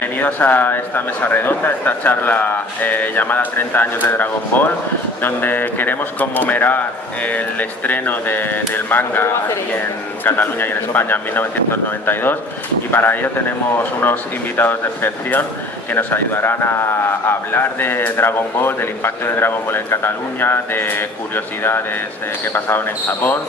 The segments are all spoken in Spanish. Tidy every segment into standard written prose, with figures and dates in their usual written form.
Bienvenidos a esta mesa redonda, esta charla llamada 30 años de Dragon Ball, donde queremos conmemorar el estreno del manga aquí en Cataluña y en España en 1992, y para ello tenemos unos invitados de excepción que nos ayudarán a hablar de Dragon Ball, del impacto de Dragon Ball en Cataluña, de curiosidades que pasaron en Japón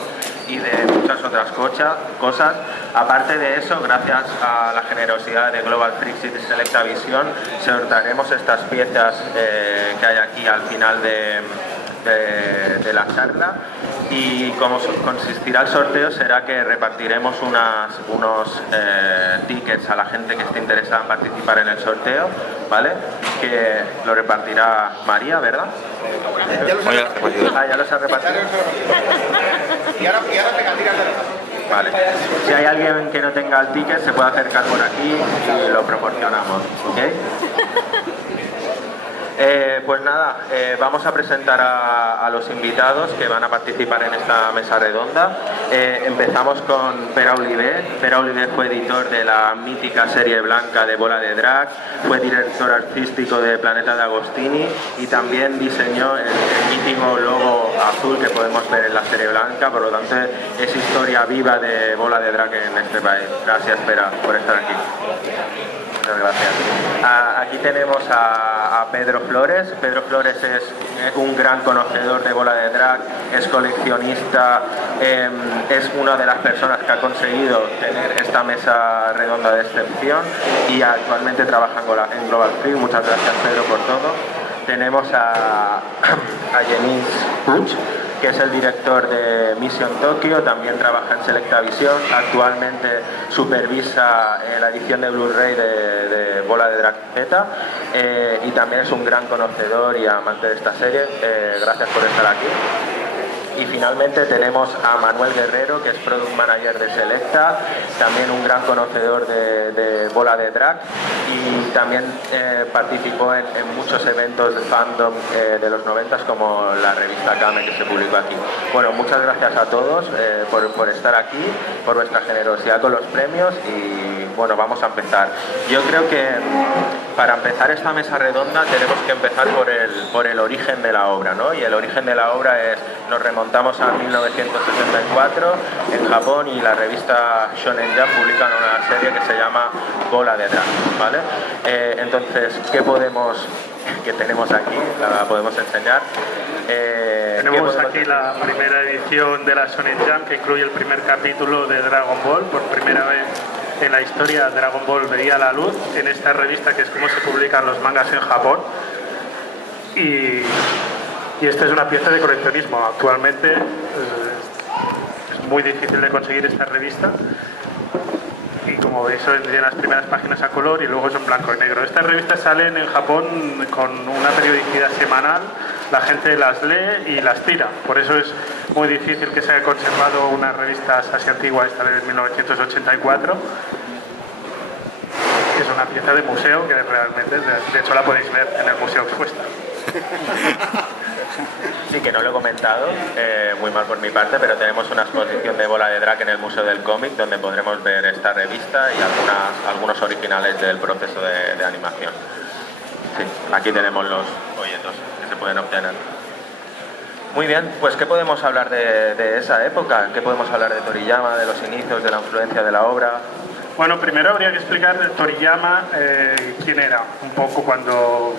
y de muchas otras cosas. Aparte de eso, gracias a la generosidad de Global Freaks y de Selecta Visión, sortearemos estas piezas que hay aquí al final de la charla, y como consistirá el sorteo será que repartiremos unos tickets a la gente que esté interesada en participar en el sorteo, ¿vale? Que lo repartirá María, ¿verdad? Ya los ha repartido. Y ahora venga, tírate. Vale. Si hay alguien que no tenga el ticket, se puede acercar por aquí y lo proporcionamos, ¿ok? Pues nada, vamos a presentar a los invitados que van a participar en esta mesa redonda. Empezamos con Pere Oliver. Pere Oliver fue editor de la mítica serie blanca de Bola de Drag, fue director artístico de Planeta de Agostini y también diseñó el mítico logo azul que podemos ver en la serie blanca. Por lo tanto, es historia viva de Bola de Drag en este país. Gracias, Pere, por estar aquí. Muchas gracias. Aquí tenemos a Pedro Flores. Pedro Flores es un gran conocedor de Bola de Drag, es coleccionista, es una de las personas que ha conseguido tener esta mesa redonda de excepción y actualmente trabaja en Global Freaks. Muchas gracias, Pedro, por todo. Tenemos a Genís Puig, que es el director de Mission Tokyo, también trabaja en Selecta Visión, actualmente supervisa la edición de Blu-ray de Bola de Drag Z, y también es un gran conocedor y amante de esta serie. Gracias por estar aquí. Y finalmente tenemos a Manuel Guerrero, que es Product Manager de Selecta, también un gran conocedor de Bola de Drag, y también participó en muchos eventos de fandom de los 90, como la revista Kame que se publicó aquí. Bueno, muchas gracias a todos por estar aquí, por vuestra generosidad con los premios, y bueno, vamos a empezar. Yo creo que para empezar esta mesa redonda tenemos que empezar por el origen de la obra, ¿no? Y el origen de la obra nos remontamos a 1964 en Japón, y la revista Shonen Jump publica una serie que se llama Bola de Drag, ¿vale? Entonces, ¿qué tenemos aquí? La podemos enseñar. Tenemos aquí la primera edición de la Shonen Jump, que incluye el primer capítulo de Dragon Ball. Por primera vez en la historia, Dragon Ball veía la luz en esta revista, que es como se publican los mangas en Japón. Y esta es una pieza de coleccionismo. Actualmente es muy difícil de conseguir esta revista, y como veis tiene las primeras páginas a color y luego es en blanco y negro. Estas revistas salen en Japón con una periodicidad semanal, la gente las lee y las tira, por eso es muy difícil que se haya conservado unas revistas así antiguas. Esta de 1984 es una pieza de museo que realmente, de hecho la podéis ver en el museo expuesta. Sí, que no lo he comentado, muy mal por mi parte, pero tenemos una exposición de Bola de Drag en el Museo del Cómic, donde podremos ver esta revista y algunos originales del proceso de animación. Sí, aquí tenemos los folletos que se pueden obtener. Muy bien, pues ¿qué podemos hablar de esa época? ¿Qué podemos hablar de Toriyama, de los inicios, de la influencia de la obra? Bueno, primero habría que explicar de Toriyama quién era, un poco cuando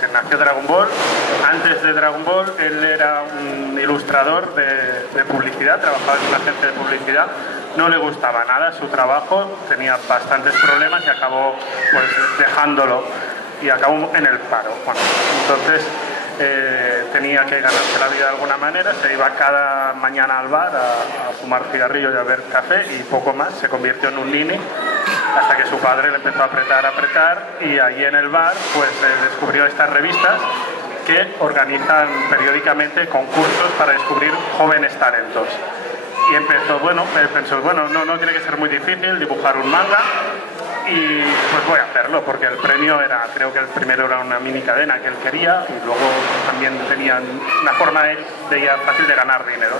se nació Dragon Ball. Antes de Dragon Ball, él era un ilustrador de publicidad, trabajaba en una agencia de publicidad. No le gustaba nada su trabajo, tenía bastantes problemas y acabó pues dejándolo, y acabó en el paro. Bueno, entonces tenía que ganarse la vida de alguna manera, se iba cada mañana al bar a fumar cigarrillos y a beber café y poco más. Se convirtió en un nini hasta que su padre le empezó a apretar, y allí en el bar pues descubrió estas revistas que organizan periódicamente concursos para descubrir jóvenes talentos. Y pensó, no tiene que ser muy difícil dibujar un manga, y pues voy a hacerlo, porque el premio creo que el primero era una mini cadena que él quería, y luego también tenían una forma de ella fácil de ganar dinero.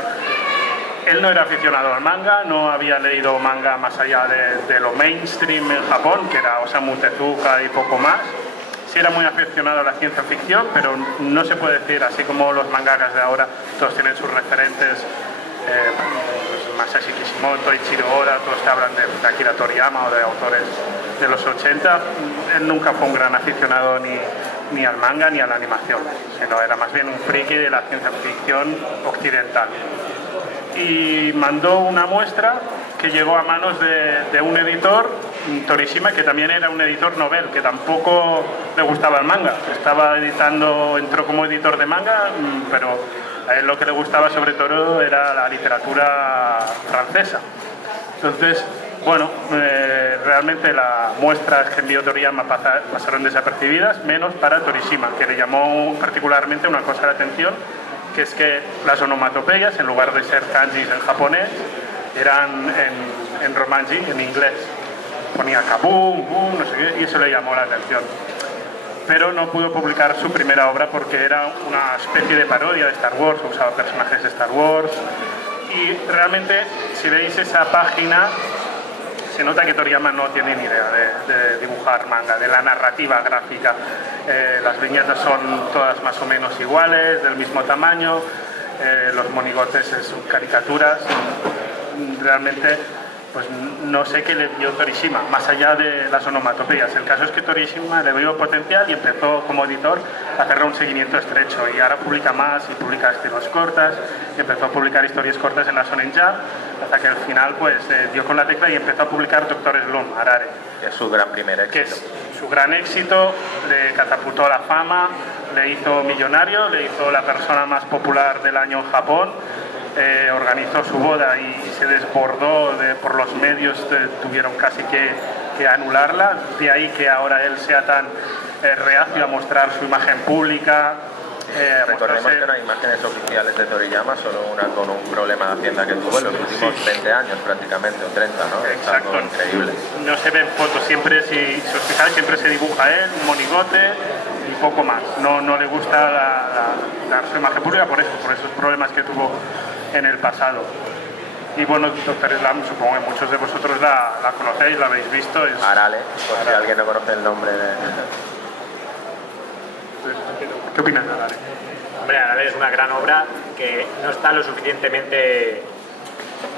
él no era aficionado al manga, no había leído manga más allá de lo mainstream en Japón, que era Osamu Tezuka y poco más. Sí era muy aficionado a la ciencia ficción, pero no se puede decir, así como los mangakas de ahora, todos tienen sus referentes, Masashi Kishimoto, Ichiro Oda, todos te hablan de Akira Toriyama o de autores de los 80. Él nunca fue un gran aficionado ni al manga ni a la animación, sino era más bien un friki de la ciencia ficción occidental. Y mandó una muestra que llegó a manos de un editor, Torishima, que también era un editor novel, que tampoco le gustaba el manga. Entró como editor de manga, pero a él lo que le gustaba sobre todo era la literatura francesa. Entonces, bueno, realmente las muestras que envió Toriyama pasaron desapercibidas, menos para Torishima, que le llamó particularmente una cosa la atención, que es que las onomatopeyas, en lugar de ser kanjis en japonés, eran en romanji, en inglés. Ponía kaboom, boom, no sé qué, y eso le llamó la atención. Pero no pudo publicar su primera obra porque era una especie de parodia de Star Wars, usaba personajes de Star Wars. Y realmente, si veis esa página, se nota que Toriyama no tiene ni idea de dibujar manga, de la narrativa gráfica. Las viñetas son todas más o menos iguales, del mismo tamaño, los monigotes son caricaturas. Realmente, pues no sé qué le dio Torishima, más allá de las onomatopeyas. El caso es que Torishima le vio potencial y empezó como editor a hacerle un seguimiento estrecho, y ahora publica más y publica estilos cortas, y empezó a publicar historias cortas en la Shonen Jump, hasta que al final pues dio con la tecla y empezó a publicar Doctor Slump, Arare. Que es su gran primer éxito. Que es su gran éxito, le catapultó a la fama, le hizo millonario, le hizo la persona más popular del año en Japón. Organizó su boda y se desbordó por los medios, tuvieron casi que anularla. De ahí que ahora él sea tan reacio a mostrar su imagen pública. Recordemos que no hay imágenes oficiales de Toriyama, solo una con un problema de Hacienda que tuvo en los últimos 20 años prácticamente, o 30, ¿no? Exacto. Es algo increíble. No se ven fotos, siempre, si os fijáis, siempre se dibuja él, un monigote y poco más. No le gusta dar su imagen pública por esos problemas que tuvo en el pasado. Y bueno, Doctor Slump, supongo que muchos de vosotros la conocéis, la habéis visto. Es Arale, por si alguien no conoce el nombre de... ¿Qué opinas de Arale? Hombre, Arale es una gran obra que no está lo suficientemente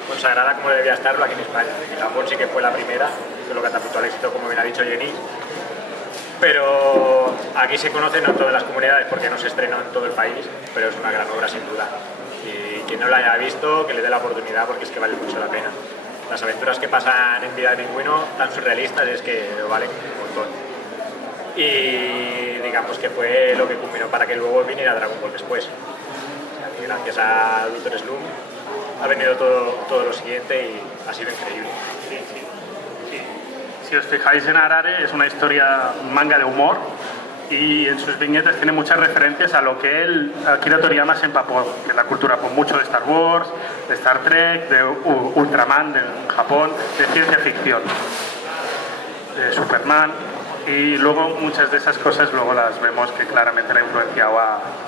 consagrada como debería estarlo aquí en España. En Japón sí que fue la primera, que lo catapultó al éxito, como bien ha dicho Jenny. Pero aquí se conoce no en todas las comunidades porque no se estrenó en todo el país, pero es una gran obra sin duda. Y quien no la haya visto, que le dé la oportunidad porque es que vale mucho la pena. Las aventuras que pasan en Vida de Pingüino, tan surrealistas, es que lo valen un montón. Y digamos que fue lo que culminó para que luego viniera Dragon Ball después. O sea, que gracias a Dr. Slump ha venido todo lo siguiente y ha sido increíble. Sí. Si os fijáis en Arare, es una historia, un manga de humor, y en sus viñetas tiene muchas referencias a lo que Akira Toriyama se empapó, que es la cultura con mucho de Star Wars, de Star Trek, de Ultraman, de Japón, de ciencia ficción, de Superman, y luego muchas de esas cosas luego las vemos que claramente la ha influenciado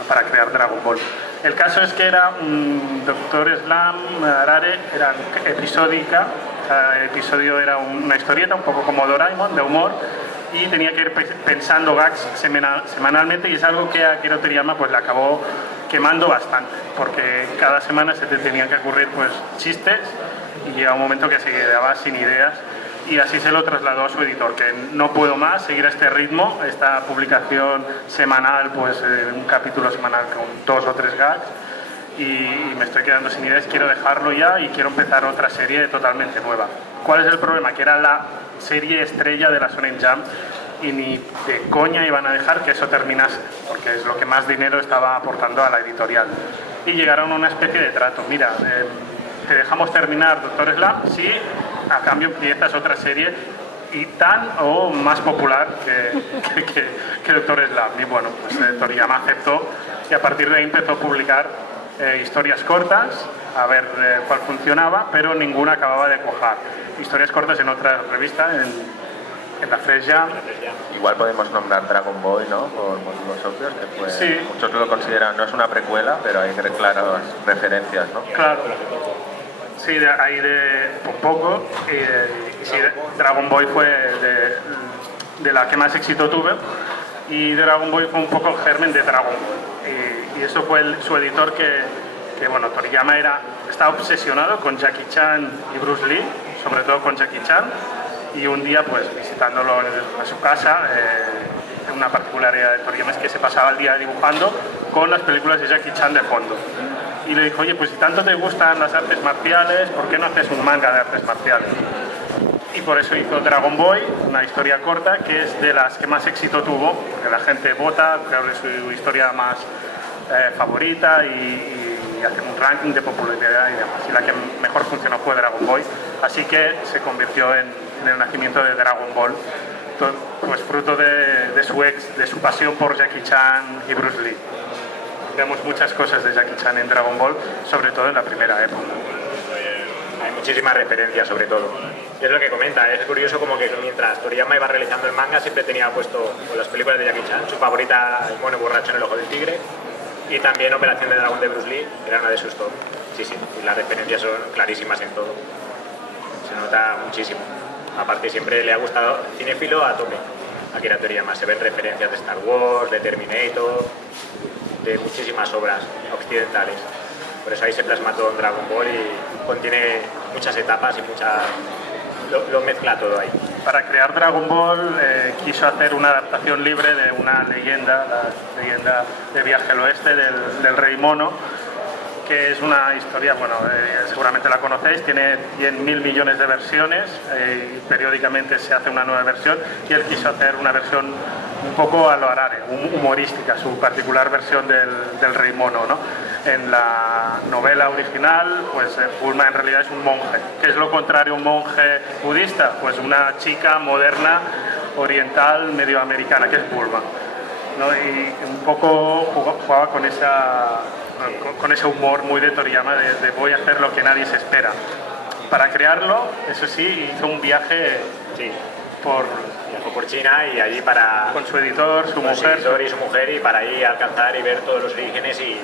para crear Dragon Ball. El caso es que era un Doctor Slump, Arare, era episódica, cada episodio era una historieta, un poco como Doraemon, de humor, y tenía que ir pensando gags semanalmente, y es algo que a Akira Toriyama pues le acabó quemando bastante, porque cada semana se te tenían que ocurrir pues chistes, y llega un momento que se quedaba sin ideas, y así se lo trasladó a su editor, que no puedo más seguir a este ritmo, esta publicación semanal, pues un capítulo semanal con 2 o 3 gags, y me estoy quedando sin ideas, quiero dejarlo ya y quiero empezar otra serie totalmente nueva. ¿Cuál es el problema? Que era la serie estrella de la Shonen Jump y ni de coña iban a dejar que eso terminase, porque es lo que más dinero estaba aportando a la editorial. Y llegaron a una especie de trato. Mira, te dejamos terminar Doctor Slump si a cambio empiezas otra serie y tan o más popular que Doctor Slump. Y bueno, pues Toriyama aceptó y a partir de ahí empezó a publicar historias cortas, a ver cuál funcionaba, pero ninguna acababa de cuajar. Historias cortas en otra revista, en la Fresh Jam. Igual podemos nombrar Dragon Ball, ¿no? Por motivos obvios, que pues, sí. Muchos lo consideran, no es una precuela, pero hay claras referencias, ¿no? Claro. Sí, ahí un poco. Y sí, Dragon Ball fue de la que más éxito tuve. Y Dragon Ball fue un poco el germen de Dragon Ball. Y eso fue su editor que bueno, Toriyama estaba obsesionado con Jackie Chan y Bruce Lee, sobre todo con Jackie Chan. Y un día, pues visitándolo en su casa, una particularidad de Toriyama es que se pasaba el día dibujando con las películas de Jackie Chan de fondo. Y le dijo, oye, pues si tanto te gustan las artes marciales, ¿por qué no haces un manga de artes marciales? Y por eso hizo Dragon Ball, una historia corta que es de las que más éxito tuvo, porque la gente vota, creo que es su historia más favorita y hace un ranking de popularidad y demás. Y la que mejor funcionó fue Dragon Ball, así que se convirtió en el nacimiento de Dragon Ball, pues fruto de su pasión por Jackie Chan y Bruce Lee. Vemos muchas cosas de Jackie Chan en Dragon Ball, sobre todo en la primera época. Hay muchísimas referencias, sobre todo. Y es lo que comenta, es curioso como que mientras Toriyama iba realizando el manga siempre tenía puesto con las películas de Jackie Chan, su favorita, el mono borracho en el ojo del tigre, y también Operación de Dragón de Bruce Lee, era una de sus top. Sí, y las referencias son clarísimas en todo. Se nota muchísimo. Aparte siempre le ha gustado cinéfilo a tope a Akira Toriyama. Se ven referencias de Star Wars, de Terminator, de muchísimas obras occidentales. Por eso ahí se plasma todo en Dragon Ball y contiene muchas etapas y lo mezcla todo ahí. Para crear Dragon Ball quiso hacer una adaptación libre de una leyenda, la leyenda de Viaje al Oeste del Rey Mono, que es una historia, bueno, seguramente la conocéis, tiene 100.000 millones de versiones y periódicamente se hace una nueva versión y él quiso hacer una versión un poco a lo Arare, humorística, su particular versión del Rey Mono, ¿no? En la novela original, pues Bulma en realidad es un monje. ¿Qué es lo contrario a un monje budista? Pues una chica moderna, oriental, medioamericana, que es Bulma, ¿no? Y un poco jugaba con ese humor muy de Toriyama de voy a hacer lo que nadie se espera. Para crearlo, eso sí, hizo un viaje viajó por China y allí con su editor, su mujer, y para ahí alcanzar y ver todos los orígenes y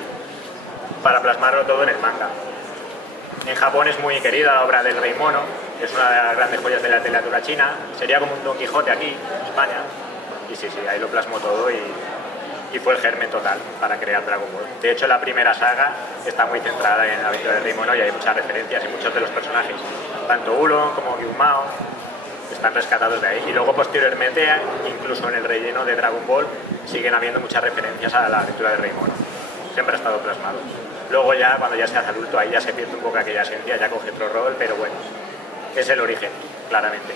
para plasmarlo todo en el manga. En Japón es muy querida la obra del Rey Mono, es una de las grandes joyas de la literatura china, sería como un Don Quijote aquí, en España, y sí, ahí lo plasmó todo y fue el germen total para crear Dragon Ball. De hecho, la primera saga está muy centrada en la aventura del Rey Mono y hay muchas referencias y muchos de los personajes, tanto Oolong como Gyun Mao, están rescatados de ahí. Y luego, posteriormente, incluso en el relleno de Dragon Ball, siguen habiendo muchas referencias a la aventura del Rey Mono. Siempre ha estado plasmado. Luego ya, cuando ya se hace adulto, ahí ya se pierde un poco aquella esencia, ya coge otro rol, pero bueno, es el origen, claramente.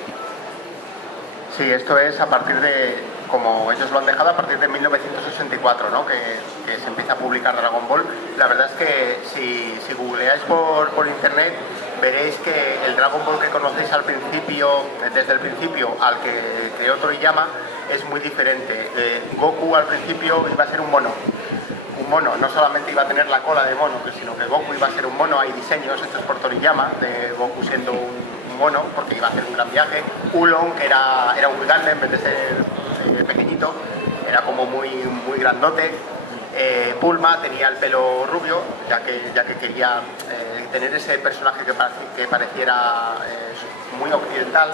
Sí, esto es a partir de, como ellos lo han dejado, a partir de 1964, ¿no? que se empieza a publicar Dragon Ball. La verdad es que si googleáis por internet, veréis que el Dragon Ball que conocéis al principio, desde el principio al que creó Toriyama, es muy diferente. Goku al principio iba a ser un mono, no solamente iba a tener la cola de mono, sino que Goku iba a ser un mono. Hay diseños hechos por Toriyama de Goku siendo un mono, porque iba a hacer un gran viaje. Oolong, que era un gigante en vez de ser pequeñito, era como muy grandote. Bulma tenía el pelo rubio, ya que quería tener ese personaje que pareciera muy occidental.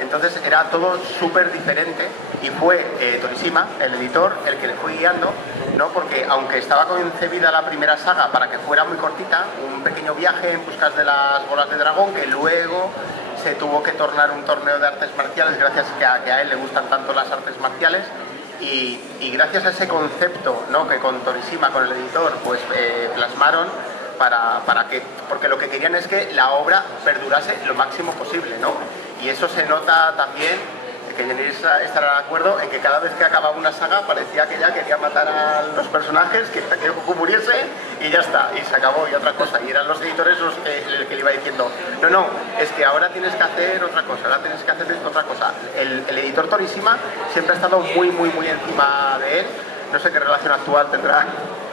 Entonces era todo súper diferente y fue Torishima, el editor, el que le fue guiando, ¿no? Porque aunque estaba concebida la primera saga para que fuera muy cortita, un pequeño viaje en busca de las bolas de dragón, que luego se tuvo que tornar un torneo de artes marciales, gracias a que a él le gustan tanto las artes marciales, y gracias a ese concepto, ¿no? Que con Torishima, con el editor, pues plasmaron porque lo que querían es que la obra perdurase lo máximo posible, ¿no? Y eso se nota también, que Jenny estará de acuerdo, en que cada vez que acababa una saga parecía que ya quería matar a los personajes, que Goku muriese y ya está, y se acabó, y otra cosa. Y eran los editores los que le iba diciendo, no, es que ahora tienes que hacer otra cosa, ahora tienes que hacer otra cosa. El editor Torishima siempre ha estado muy encima de él. No sé qué relación actual tendrá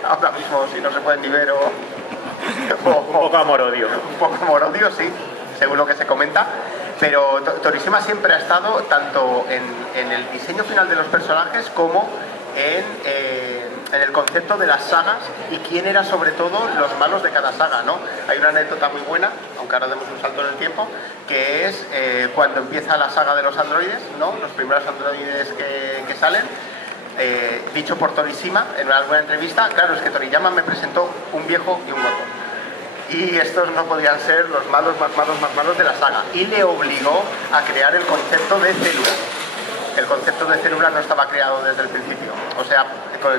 ahora mismo, si no se pueden ni ver un poco amor-odio. Un poco amor-odio, sí, según lo que se comenta. Pero Torishima siempre ha estado tanto en el diseño final de los personajes como en el concepto de las sagas y quién era sobre todo los malos de cada saga, ¿no? Hay una anécdota muy buena, aunque ahora demos un salto en el tiempo, que es cuando empieza la saga de los androides, ¿no? Los primeros androides que salen, dicho por Torishima en alguna entrevista. Claro, es que Toriyama me presentó un viejo y un gordo, y estos no podían ser los malos más malos de la saga, y le obligó a crear el concepto de célula. El concepto de célula no estaba creado desde el principio. O sea,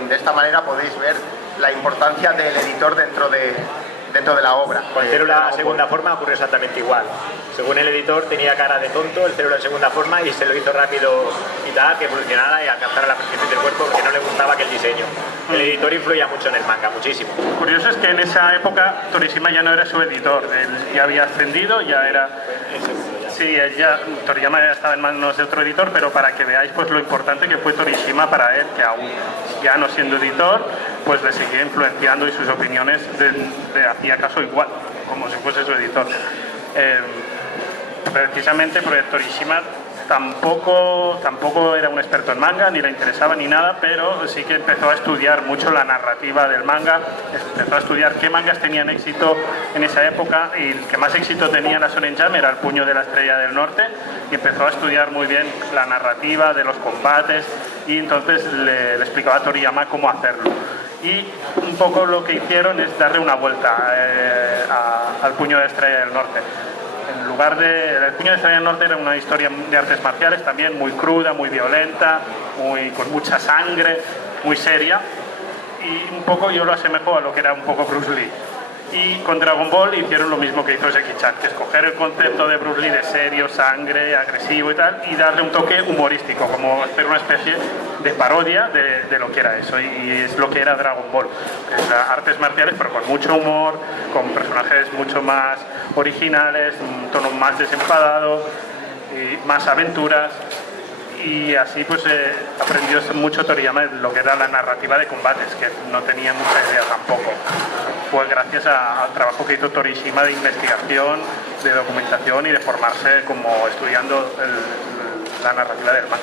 de esta manera podéis ver la importancia del editor dentro de la obra. Con célula segunda forma ocurre exactamente igual. Según el editor tenía cara de tonto, el célula en segunda forma, y se lo hizo rápido y tal, que evolucionara y alcanzara la perfección del cuerpo, porque no le gustaba aquel diseño. El editor influía mucho en el manga, muchísimo. Curioso es que en esa época Torishima ya no era su editor, él ya había ascendido, ya era... Sí, Toriyama ya estaba en manos de otro editor, pero para que veáis pues lo importante que fue Torishima para él, que aún ya no siendo editor, pues le seguía influenciando y sus opiniones le hacía caso igual, como si fuese su editor. Precisamente porque Torishima tampoco era un experto en manga, ni le interesaba ni nada, pero sí que empezó a estudiar mucho la narrativa del manga, empezó a estudiar qué mangas tenían éxito en esa época, y el que más éxito tenía en la Shonen Jump era El puño de la estrella del norte, y empezó a estudiar muy bien la narrativa de los combates, y entonces le explicaba a Toriyama cómo hacerlo. Y un poco lo que hicieron es darle una vuelta al puño de la estrella del norte. En lugar de... El puño de Estrella del Norte era una historia de artes marciales también muy cruda, muy violenta, con mucha sangre, muy seria, y un poco yo lo asemejo a lo que era un poco Bruce Lee. Y con Dragon Ball hicieron lo mismo que hizo Jackie-chan, que es coger el concepto de Bruce Lee de serio, sangre, agresivo y tal, y darle un toque humorístico, como hacer una especie de parodia de lo que era eso, y es lo que era Dragon Ball. Es artes marciales, pero con mucho humor, con personajes mucho más originales, un tono más desenfadado, y más aventuras. Y así pues aprendió mucho Toriyama lo que era la narrativa de combates, que no tenía mucha idea tampoco. Fue gracias al trabajo que hizo Torishima de investigación, de documentación y de formarse como estudiando la narrativa del manga.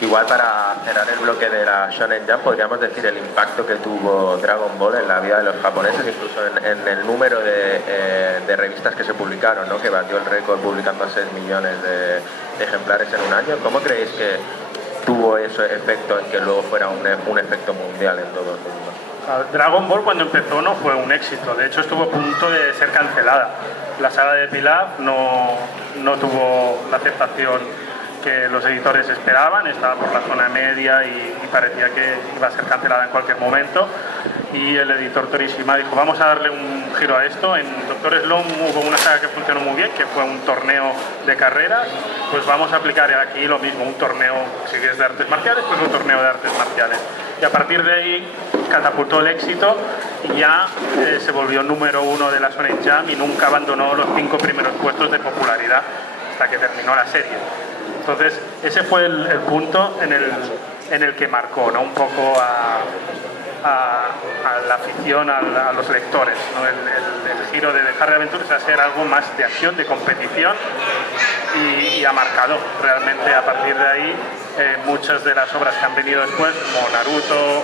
Igual para cerrar el bloque de la Shonen Jump, podríamos decir el impacto que tuvo Dragon Ball en la vida de los japoneses, incluso en el número de revistas que se publicaron, ¿no? Que batió el récord publicando 6 millones de ejemplares en un año. ¿Cómo creéis que tuvo ese efecto en que luego fuera un efecto mundial en todo el mundo? Dragon Ball cuando empezó no fue un éxito, de hecho estuvo a punto de ser cancelada. La saga de Pilaf no tuvo la aceptación que los editores esperaban, estaba por la zona media y parecía que iba a ser cancelada en cualquier momento, y el editor Torishima dijo vamos a darle un giro a esto. En Dr. Slump hubo una saga que funcionó muy bien, que fue un torneo de carreras, pues vamos a aplicar aquí lo mismo, un torneo, si es de artes marciales, pues un torneo de artes marciales, y a partir de ahí catapultó el éxito y ya se volvió número 1 de la Shonen Jump y nunca abandonó los 5 primeros puestos de popularidad hasta que terminó la serie. Entonces, ese fue el punto en el que marcó, ¿no? Un poco a la afición, a los lectores, ¿no? El giro de dejar de aventuras a ser algo más de acción, de competición, y ha marcado realmente a partir de ahí muchas de las obras que han venido después, como Naruto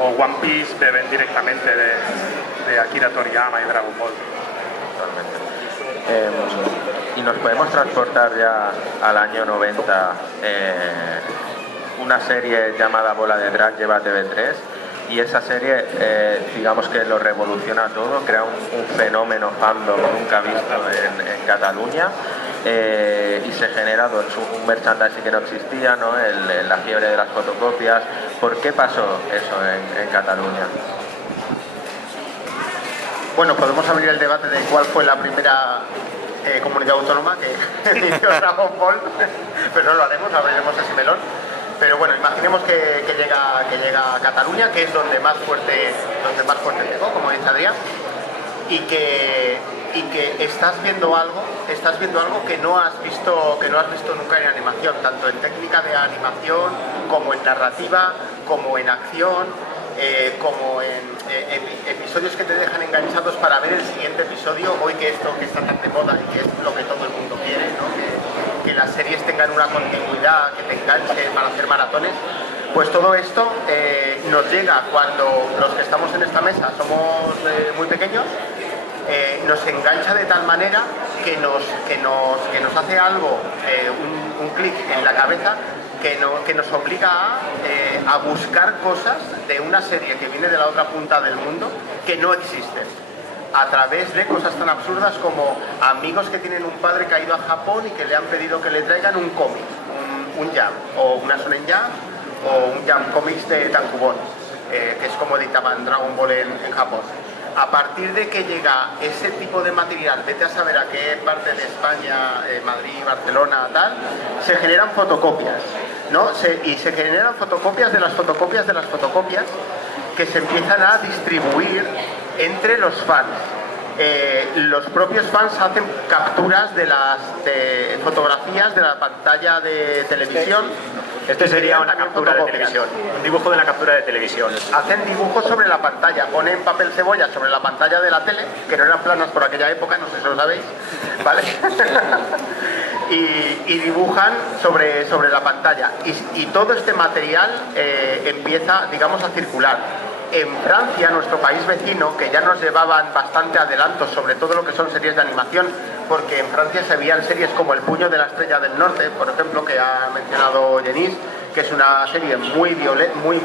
o One Piece, beben directamente de Akira Toriyama y Dragon Ball. Y nos podemos transportar ya al año 90, una serie llamada Bola de Drag lleva TV3, y esa serie digamos que lo revoluciona todo, crea un fenómeno fandom nunca visto en Cataluña, y se genera un merchandising que no existía, ¿no? La fiebre de las fotocopias. ¿Por qué pasó eso en Cataluña? Bueno, podemos abrir el debate de cuál fue la primera comunidad autónoma que inició Dragon Ball, pero no lo haremos, abriremos ese melón. Pero bueno, imaginemos que llega a Cataluña, que es donde más fuerte llegó, como dice Adrián, y que estás viendo algo que no has visto nunca en animación, tanto en técnica de animación, como en narrativa, como en acción, como en episodios que te dejan enganchados para ver el siguiente episodio. Hoy que esto que está tan de moda y que es lo que todo el mundo quiere, ¿no? Que las series tengan una continuidad, que te enganche para hacer maratones. Pues todo esto nos llega cuando los que estamos en esta mesa somos muy pequeños, nos engancha de tal manera que nos hace algo, un clic en la cabeza que nos obliga a buscar cosas de una serie que viene de la otra punta del mundo que no existen, a través de cosas tan absurdas como amigos que tienen un padre que ha ido a Japón y que le han pedido que le traigan un cómic, un Jump, o una Shonen Jump, o un Jump Comics de Tankubon, que es como editaban Dragon Ball en Japón. A partir de que llega ese tipo de material, vete a saber a qué parte de España, Madrid, Barcelona, tal, se generan fotocopias, ¿no? Y se generan fotocopias de las fotocopias de las fotocopias que se empiezan a distribuir entre los fans. Los propios fans hacen capturas de fotografías de la pantalla de televisión. Este sería una captura de televisión, un dibujo de la captura de televisión. Hacen dibujos sobre la pantalla, ponen papel cebolla sobre la pantalla de la tele, que no eran planas por aquella época, no sé si lo sabéis, ¿vale? y dibujan sobre la pantalla. Y todo este material empieza, digamos, a circular. En Francia, nuestro país vecino, que ya nos llevaban bastante adelantos sobre todo lo que son series de animación, porque en Francia se veían series como El puño de la estrella del norte, por ejemplo, que ha mencionado Genís, que es una serie muy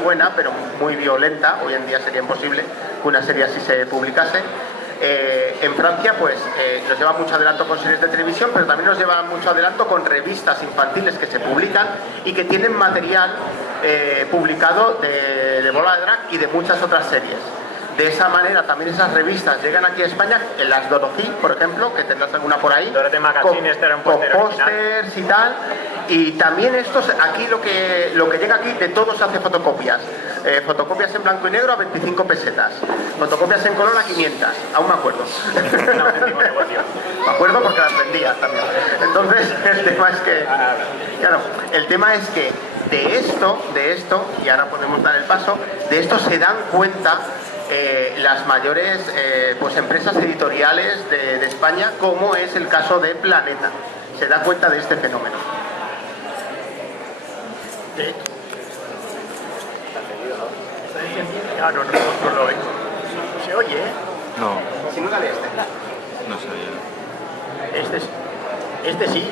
buena, pero muy violenta. Hoy en día sería imposible que una serie así se publicase. En Francia pues nos lleva mucho adelanto con series de televisión, pero también nos lleva mucho adelanto con revistas infantiles que se publican y que tienen material publicado de Bola de Drag y de muchas otras series. De esa manera también esas revistas llegan aquí a España, en las Dorothy, por ejemplo, que tendrás alguna por ahí, Dorothy Magazine, este era un póster pósters y tal. Y también estos, aquí lo que llega aquí, de todo se hace fotocopias. Fotocopias en blanco y negro a 25 pesetas. Fotocopias en color a 500, aún me acuerdo. Un auténtico negocio. Me acuerdo porque las vendía también. Entonces, el tema es que... Claro, el tema es que de esto, y ahora podemos dar el paso, de esto se dan cuenta las mayores pues empresas editoriales de España, como es el caso de Planeta. Se da cuenta de este fenómeno. Claro, no lo oigo. ¿Se oye? No, Si no, dale este. no se oye. Este sí.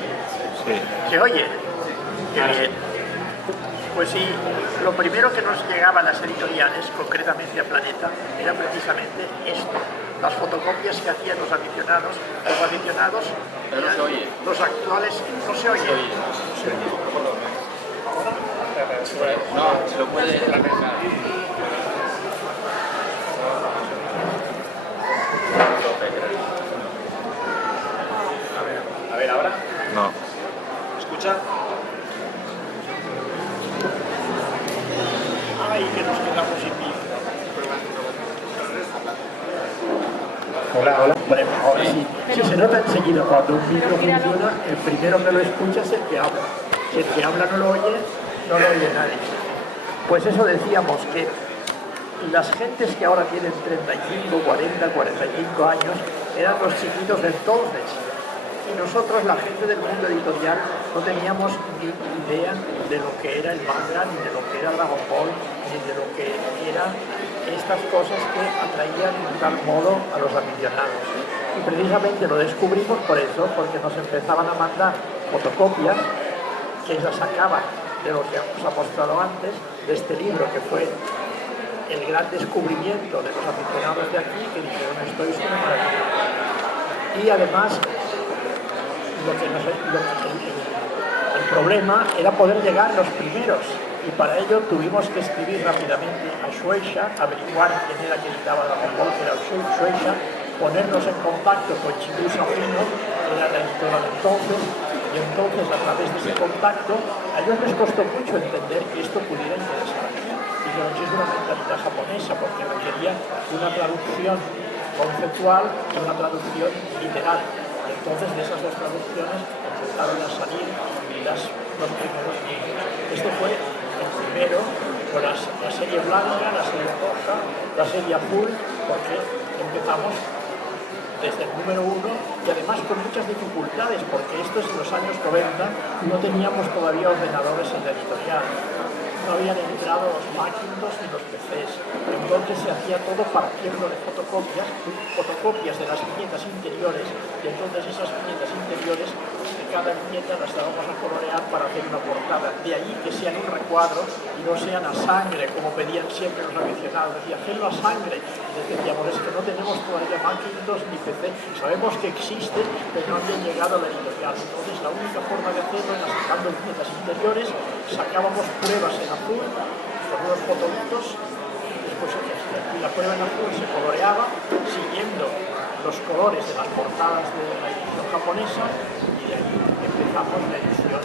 Sí. ¿Se oye? Qué bien. Pues sí, lo primero que nos llegaba a las editoriales, concretamente a Planeta, era precisamente esto. Las fotocopias que hacían los aficionados. Pero no se oye. Los actuales, no se oye. No, se lo puede A ver, ahora. No. ¿Escucha? Ay, que nos quedamos sin mí. Hola. Bueno, ahora sí. Si se nota enseguida cuando un micro funciona, el primero que lo escucha es el que habla. Si el que habla no lo oye nadie. Pues eso decíamos, que las gentes que ahora tienen 35, 40, 45 años eran los chiquitos de entonces. Y nosotros, la gente del mundo editorial, no teníamos ni idea de lo que era el manga, ni de lo que era Dragon Ball, ni de lo que eran estas cosas que atraían de tal modo a los aficionados. Y precisamente lo descubrimos por eso, porque nos empezaban a mandar fotocopias que las sacaban de lo que os ha mostrado antes, de este libro que fue el gran descubrimiento de los aficionados de aquí, que dijeron: esto es una maravilla. Y además, el problema era poder llegar los primeros, y para ello tuvimos que escribir rápidamente a Shueisha, averiguar quién era quien editaba Dragon Ball, que era Shueisha, ponernos en contacto con Chibusa Fino, que era la editora de entonces, y entonces a través de ese contacto a ellos les costó mucho entender que esto pudiera interesar. Dijeron que es una mentalidad japonesa, porque requería una traducción conceptual y una traducción literal. Entonces, de esas dos traducciones empezaron a salir los primeros libros. Este fue el primero, con la serie blanca, la serie roja, la serie azul, porque empezamos desde el número 1 y además con muchas dificultades, porque esto es en los años 90, no teníamos todavía ordenadores en la editorial. no habían entrado los Macintosh ni los PCs. Entonces se hacía todo partiendo de fotocopias de las viñetas interiores, y entonces esas viñetas interiores, de cada viñeta las dábamos a colorear para hacer una portada. De allí que sean un recuadro y no sean a sangre, como pedían siempre los aficionados. Decía, hacerlo a sangre. Y les decíamos, es que no tenemos todavía Macintosh ni PC, sabemos que existe, pero no habían llegado a la editorial. Entonces la única forma de hacerlo era sacando viñetas interiores, sacábamos pruebas en azul, con unos fotografios, después la prueba en azul se coloreaba siguiendo los colores de las portadas de la edición japonesa, y de ahí empezamos la edición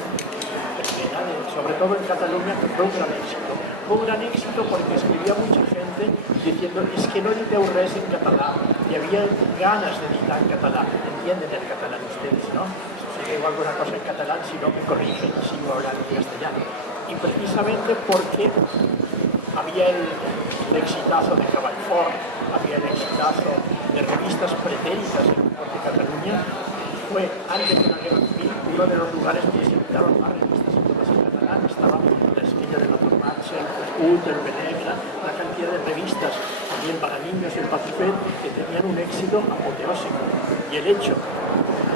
primera, sobre todo en Cataluña, que fue un gran éxito. Fue un gran éxito porque escribía mucha gente diciendo, es que no editeu res en catalán, y había ganas de editar en catalán. Entienden el catalán ustedes, ¿no? Si digo alguna cosa en catalán, si no me corrigen, sigo hablando en castellano. Y precisamente porque había el exitazo de Caballfort, había el exitazo de revistas pretéritas en Cataluña, fue antes de la guerra civil uno de los lugares donde se editaron más revistas en todas en catalán. Estaba la Esquella de la Tormatxa, el Crescut, el Benegra, una cantidad de revistas también para niños, el Pacifet, que tenían un éxito apoteósico. Y el hecho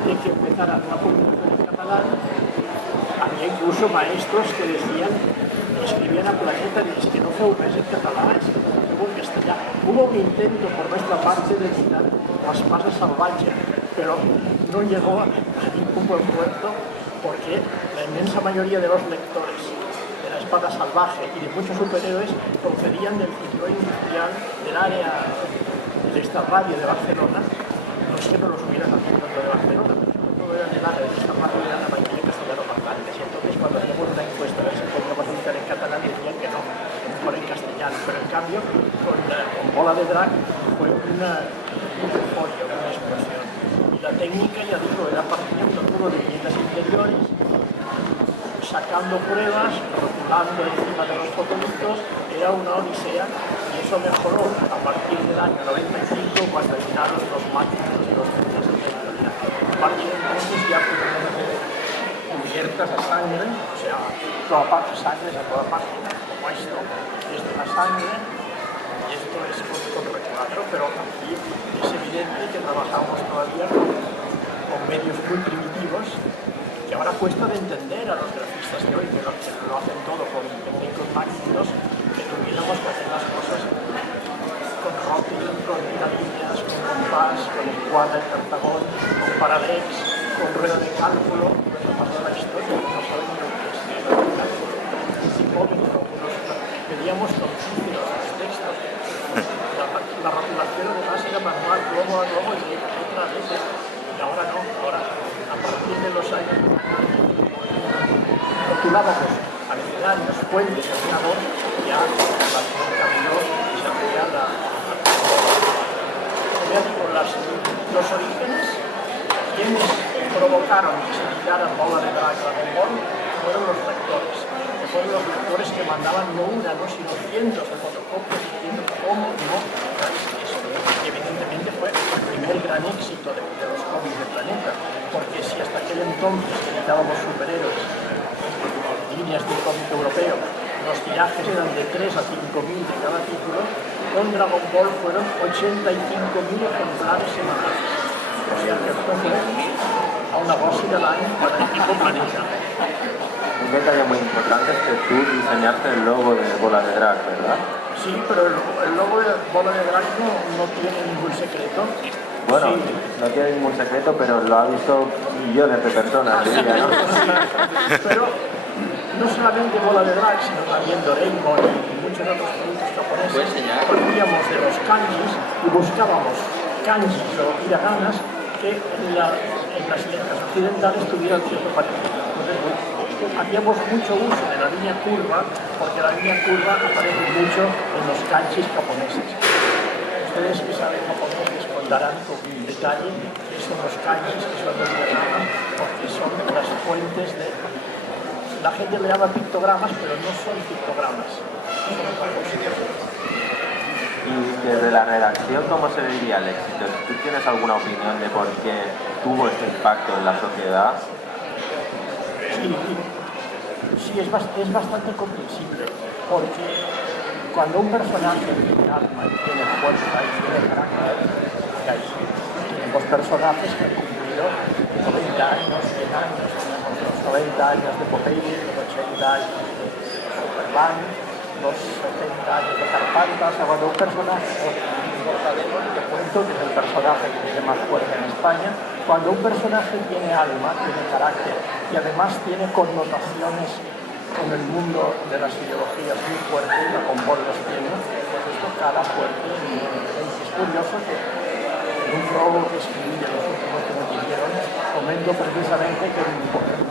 de que empezara una publicación en catalán, había incluso maestros que decían, escribían a Planeta, y es que no fue res en català, es que no fue en castellà. Hubo un intento por nuestra parte de editar Las Pasas Salvajes, pero no llegó a ningún buen puerto porque la inmensa mayoría de los lectores de La Espada Salvaje y de muchos superhéroes procedían del circuito industrial del área del extrarradio de Barcelona. No es que no los hubieran nacido tanto de Barcelona, pero sobre todo eran del área del extrarradio, eran la mayoría castellano-parlantes, y entonces cuando hacíamos una encuesta a ver si podíamos editar en catalán decían que no, mejor en castellano, pero en cambio con Bola de Drac fue una euforia, una explosión. Y la técnica, ya digo, era partiendo todo de viñetas interiores, sacando pruebas, rotulando encima de los fotolitos, era una odisea, y eso mejoró a partir del año 95 cuando editaron los Macintosh y los PCs de editorial. A partir de entonces ya pudimos hacer cubiertas a sangre, o sea, sangre a toda página, como esto, es de la sangre, y esto es con recuadro, pero aquí es evidente que trabajamos todavía con medios muy primitivos, que ahora cuesta de entender a los grafistas de hoy, que lo hacen todo con técnicos máquinas, que tuviéramos que hacer las cosas con Rotting, con tiralíneas, con compás, con encuadre, cartagón, con paralex, con rueda de cálculo. Eso pasa la historia, no sabemos lo que es cálculo. Tipómetro, pedíamos con cifras los textos. La rotulación además era manual, globo a globo y letra a letra. Y ahora no, ahora a partir de los años rotulábamos abecedarios, fuentes, ordenador, ya la cambió y se hacía los orígenes. Quienes provocaron que se editaran Bola de Drac, Dragon Ball, fueron los lectores, que fueron los lectores que mandaban no una, no sino cientos de fotocopias diciendo cómo no traes esto. Y evidentemente fue el primer gran éxito de los cómics de Planeta, porque si hasta aquel entonces editábamos superhéroes, líneas de cómic europeo, los tirajes eran de 3 a 5.000 de cada título, con Dragon Ball fueron 85.000 ejemplares semanales. O sea que fue a una dosis del año para el tipo Planeta. Un detalle muy importante es que tú diseñaste el logo de Bola de Drac, ¿verdad? Sí, pero el logo de Bola de Drac no tiene ningún secreto. Bueno, sí. No tiene ningún secreto, pero lo ha visto millones de personas, diría, ¿no? Pero no solamente Bola de Drac, sino también Doraemon y muchos otros productos japoneses, partíamos de los kanjis y buscábamos kanjis o hiraganas que en las letras occidentales tuvieran cierto parecido. Entonces, hacíamos mucho uso de la línea curva, porque la línea curva aparece mucho en los kanjis japoneses. Ustedes que saben japonés les contarán con detalle que son los kanjis, que son los hiraganas, porque son las fuentes de... La gente le llama pictogramas, pero no son pictogramas, son otra cosa. Y desde la redacción, ¿cómo se diría el éxito? ¿Tú tienes alguna opinión de por qué tuvo este impacto en la sociedad? Sí, Sí, es bastante comprensible, porque cuando un personaje tiene alma y tiene fuerza y tiene carácter, tenemos personajes que han cumplido 90 años, 100 años, tenemos los 90 años de Popeye, los 80 años de Superman, los 70 años de Carpanta. O sea, cuando un personaje, te cuento que es el personaje que tiene más fuerza en España, cuando un personaje tiene alma, tiene carácter y además tiene connotaciones con el mundo de las ideologías muy fuertes, la con Bol los tiene, pues esto cala fuerte. Y es curioso que en un prólogo que escribí de los últimos que me pidieron, comento precisamente que en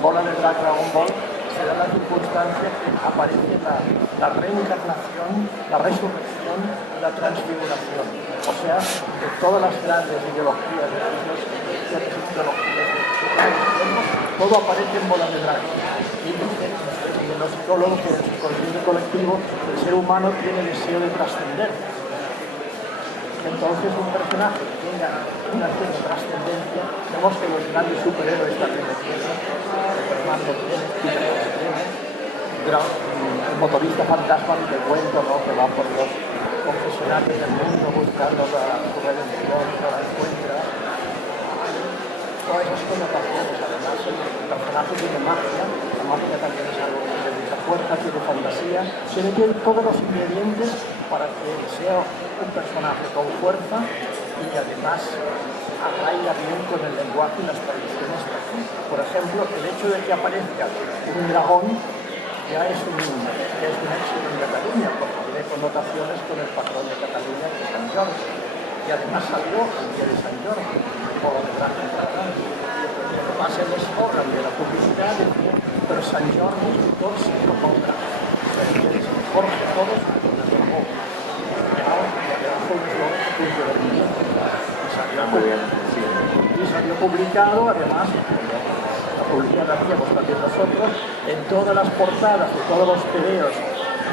Bola de Dragon Ball se da la circunstancia que aparece la reencarnación, la resurrección y la transfiguración. O sea, que todas las grandes ideologías de las ideologías todo aparece en Bola de Dragon. Y dicen los psicólogos que en su consciente colectivo el ser humano tiene deseo de trascender. Entonces un personaje que tenga una cierta trascendencia, vemos que los grandes superhéroes también lo tienen, Superman lo tiene, Superman lo tiene, el motorista fantasma que cuento, ¿no?, que va por los confesionarios del mundo buscando su redención y no la encuentra. Todas esas connotaciones, además el personaje tiene magia, la magia también es algo que tiene mucha fuerza, tiene fantasía, se le tienen todos los ingredientes para que sea un personaje con fuerza y que además arraiga bien con el lenguaje y las tradiciones. Por ejemplo, el hecho de que aparezca un dragón ya es un éxito en Cataluña, porque tiene connotaciones con el patrón de Cataluña, que es San Jordi. Y además salió el día de San Jordi, el polo de Dragon Ball. Va a ser el eslogan de la publicidad, pero San Jordi todos se lo pondrán. Jorge todos con el robot. Y salió publicado, además, la publicidad la hacíamos también nosotros, en todas las portadas de todos los tebeos,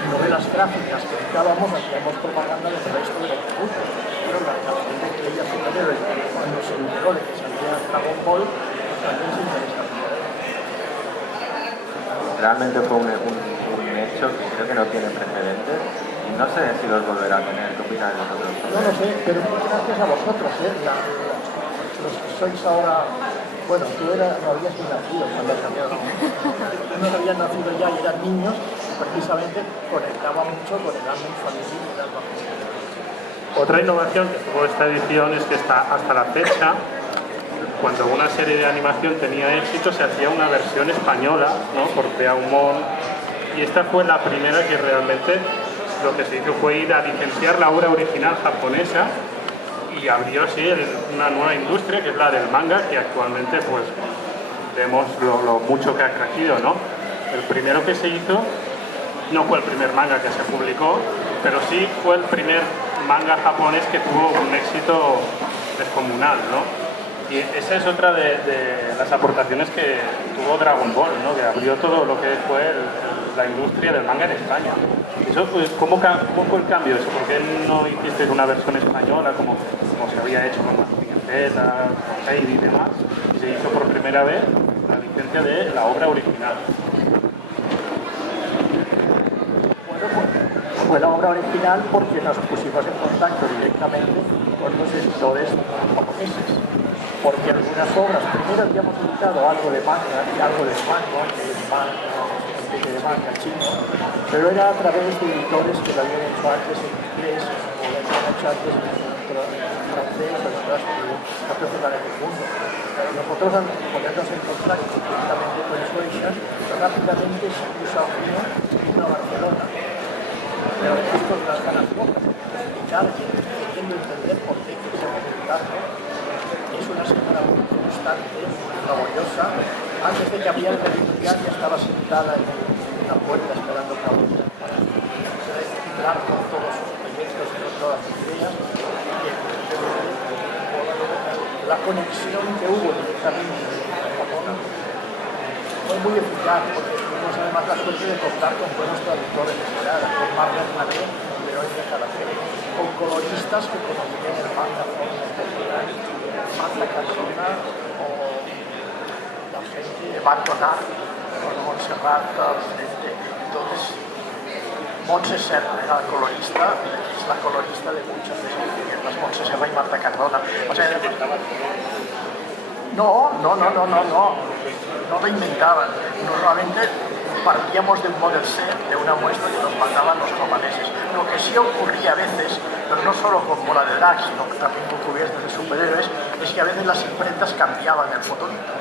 novelas gráficas que editábamos, hacíamos propaganda del resto de los productos. Pero la gente que ella superhéroes, cuando se enteró de que salía Dragon Ball, pues también se interesaba. Realmente fue un hecho que creo que no tiene precedentes. No sé si los volverá a tener. ¿Qué opináis vosotros? No lo sé, pero gracias a vosotros, los que sois ahora... Bueno, tú no habías ni nacido cuando salió. Tú no habías nacido ya y eran niños, precisamente conectaba mucho con el alma infantil y el alma familiar. Otra innovación que tuvo esta edición es que hasta la fecha, cuando una serie de animación tenía éxito, se hacía una versión española, ¿no?, por Pea Humor, y esta fue la primera que realmente lo que se hizo fue ir a licenciar la obra original japonesa y abrió así una nueva industria, que es la del manga, que actualmente pues vemos lo mucho que ha crecido, ¿no? El primero que se hizo no fue el primer manga que se publicó, pero sí fue el primer manga japonés que tuvo un éxito descomunal, ¿no? Y esa es otra de las aportaciones que tuvo Dragon Ball, ¿no?, que abrió todo lo que fue la industria del manga en España. Eso, pues, ¿cómo fue el cambio? ¿Eso? ¿Por qué no hiciste una versión española como se había hecho con Martín Zeta, con Heidi y demás? Y se hizo por primera vez la licencia de la obra original. Fue la obra original porque nos pusimos en contacto directamente con los editores japoneses. Porque algunas obras, primero habíamos editado algo de manga y algo de manga, que es manga, de manga chino, pero era a través de editores que lo habían hecho antes en inglés o lo habían hecho antes en francés o en otras ciudades del mundo. Pero nosotros, al ponernos en contacto directamente con Shueisha, rápidamente se puso a uno a Barcelona. Pero es con las ganas locas, explicar que queriendo entender por qué queríamos editarlo. Es una señora muy constante, laboriosa. Antes de que abriera la editorial ya estaba sentada en una puerta esperando que abriera para hablar con todos sus proyectos y con todas sus ideas. Y la conexión que hubo directamente en Japón fue muy eficaz, porque tuvimos además la suerte de contar con buenos traductores de mirada, con Margaret Madrid y Verónica Calafé, con coloristas que conocían el manga popular, Marta Cardona o la gente de Bartonar, con Montserrat, Montse Serra era la colorista, es la colorista de muchas de las Montse Serra y Marta Cardona. O sea, no lo inventaban. Normalmente partíamos de un model set, de una muestra que nos mandaban los japoneses. Lo que sí ocurría a veces, pero no solo con Bola de Drag, sino que también con cubiertas de superhéroes, es que a veces las imprentas cambiaban el fotolito,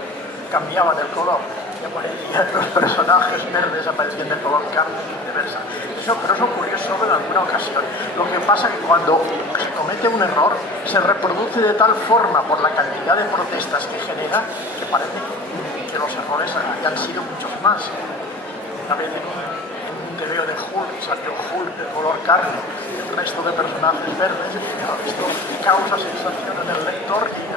cambiaban el color. Y aparecían los personajes verdes, aparecían de color carne y viceversa. Pero eso ocurrió solo en alguna ocasión. Lo que pasa es que cuando se comete un error, se reproduce de tal forma por la cantidad de protestas que genera, que parece que los errores hayan sido muchos más. Una vez en un TVO de Hulk salió Hulk de color carne, el resto de personajes verdes, y esto causa sensación en el lector y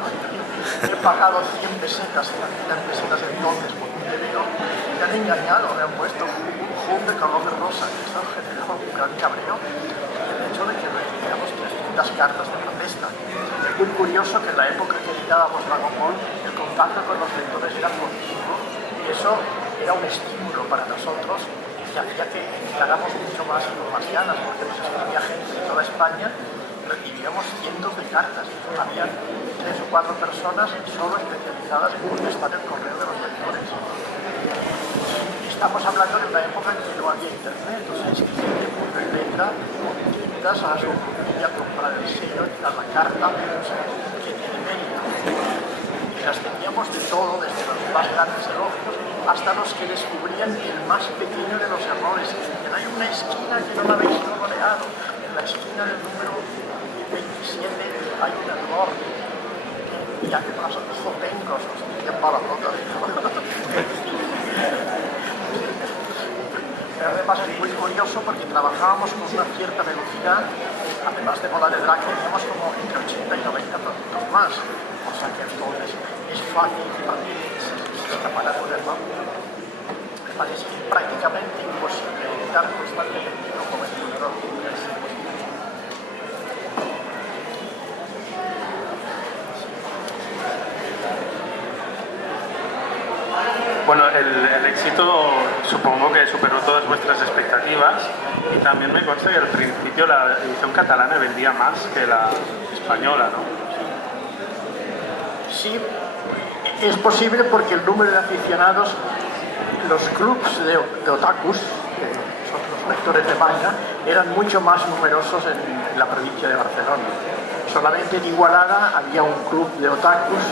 he pagado 100 pesetas entonces por un TVO y han engañado, me han puesto Hulk de color de rosa, y esto ha generado un gran cabreo, el hecho de que recibíamos 300 cartas de protesta. Es muy curioso que en la época que editábamos Dragon Ball, el contacto con los lectores era continuo y eso era un estímulo para nosotros que hacía que editáramos mucho más marcianas, porque nos escribía gente de toda España, recibíamos cientos de cartas. Había 3 o 4 personas solo especializadas en contestar el correo de los lectores. Estamos hablando de una época en que no había internet, o sea, es que gente muy violenta, con tintas a su familia, comprar el sello, tirar la carta, o sea, que tiene mérito. Y las teníamos de todo, desde los más grandes elogios hasta los que descubrían el más pequeño de los errores. Que hay una esquina que no la habéis coloreado, en la esquina del número 27 hay un error. Y ya que pasa, zopencos, os dirían palabrotas. Pero además es muy curioso porque trabajábamos con una cierta velocidad, además de Bola de Drag teníamos como entre 80 y 90 productos más, o sea que entonces es fácil también para poderlo. Me parece prácticamente imposible editar constantemente como el número. Bueno, el éxito supongo que superó todas vuestras expectativas y también me consta que al principio la edición catalana vendía más que la española, ¿no? Sí, es posible porque el número de aficionados, los clubs de otakus, que son los lectores de manga, eran mucho más numerosos en la provincia de Barcelona. Solamente en Igualada había un club de otakus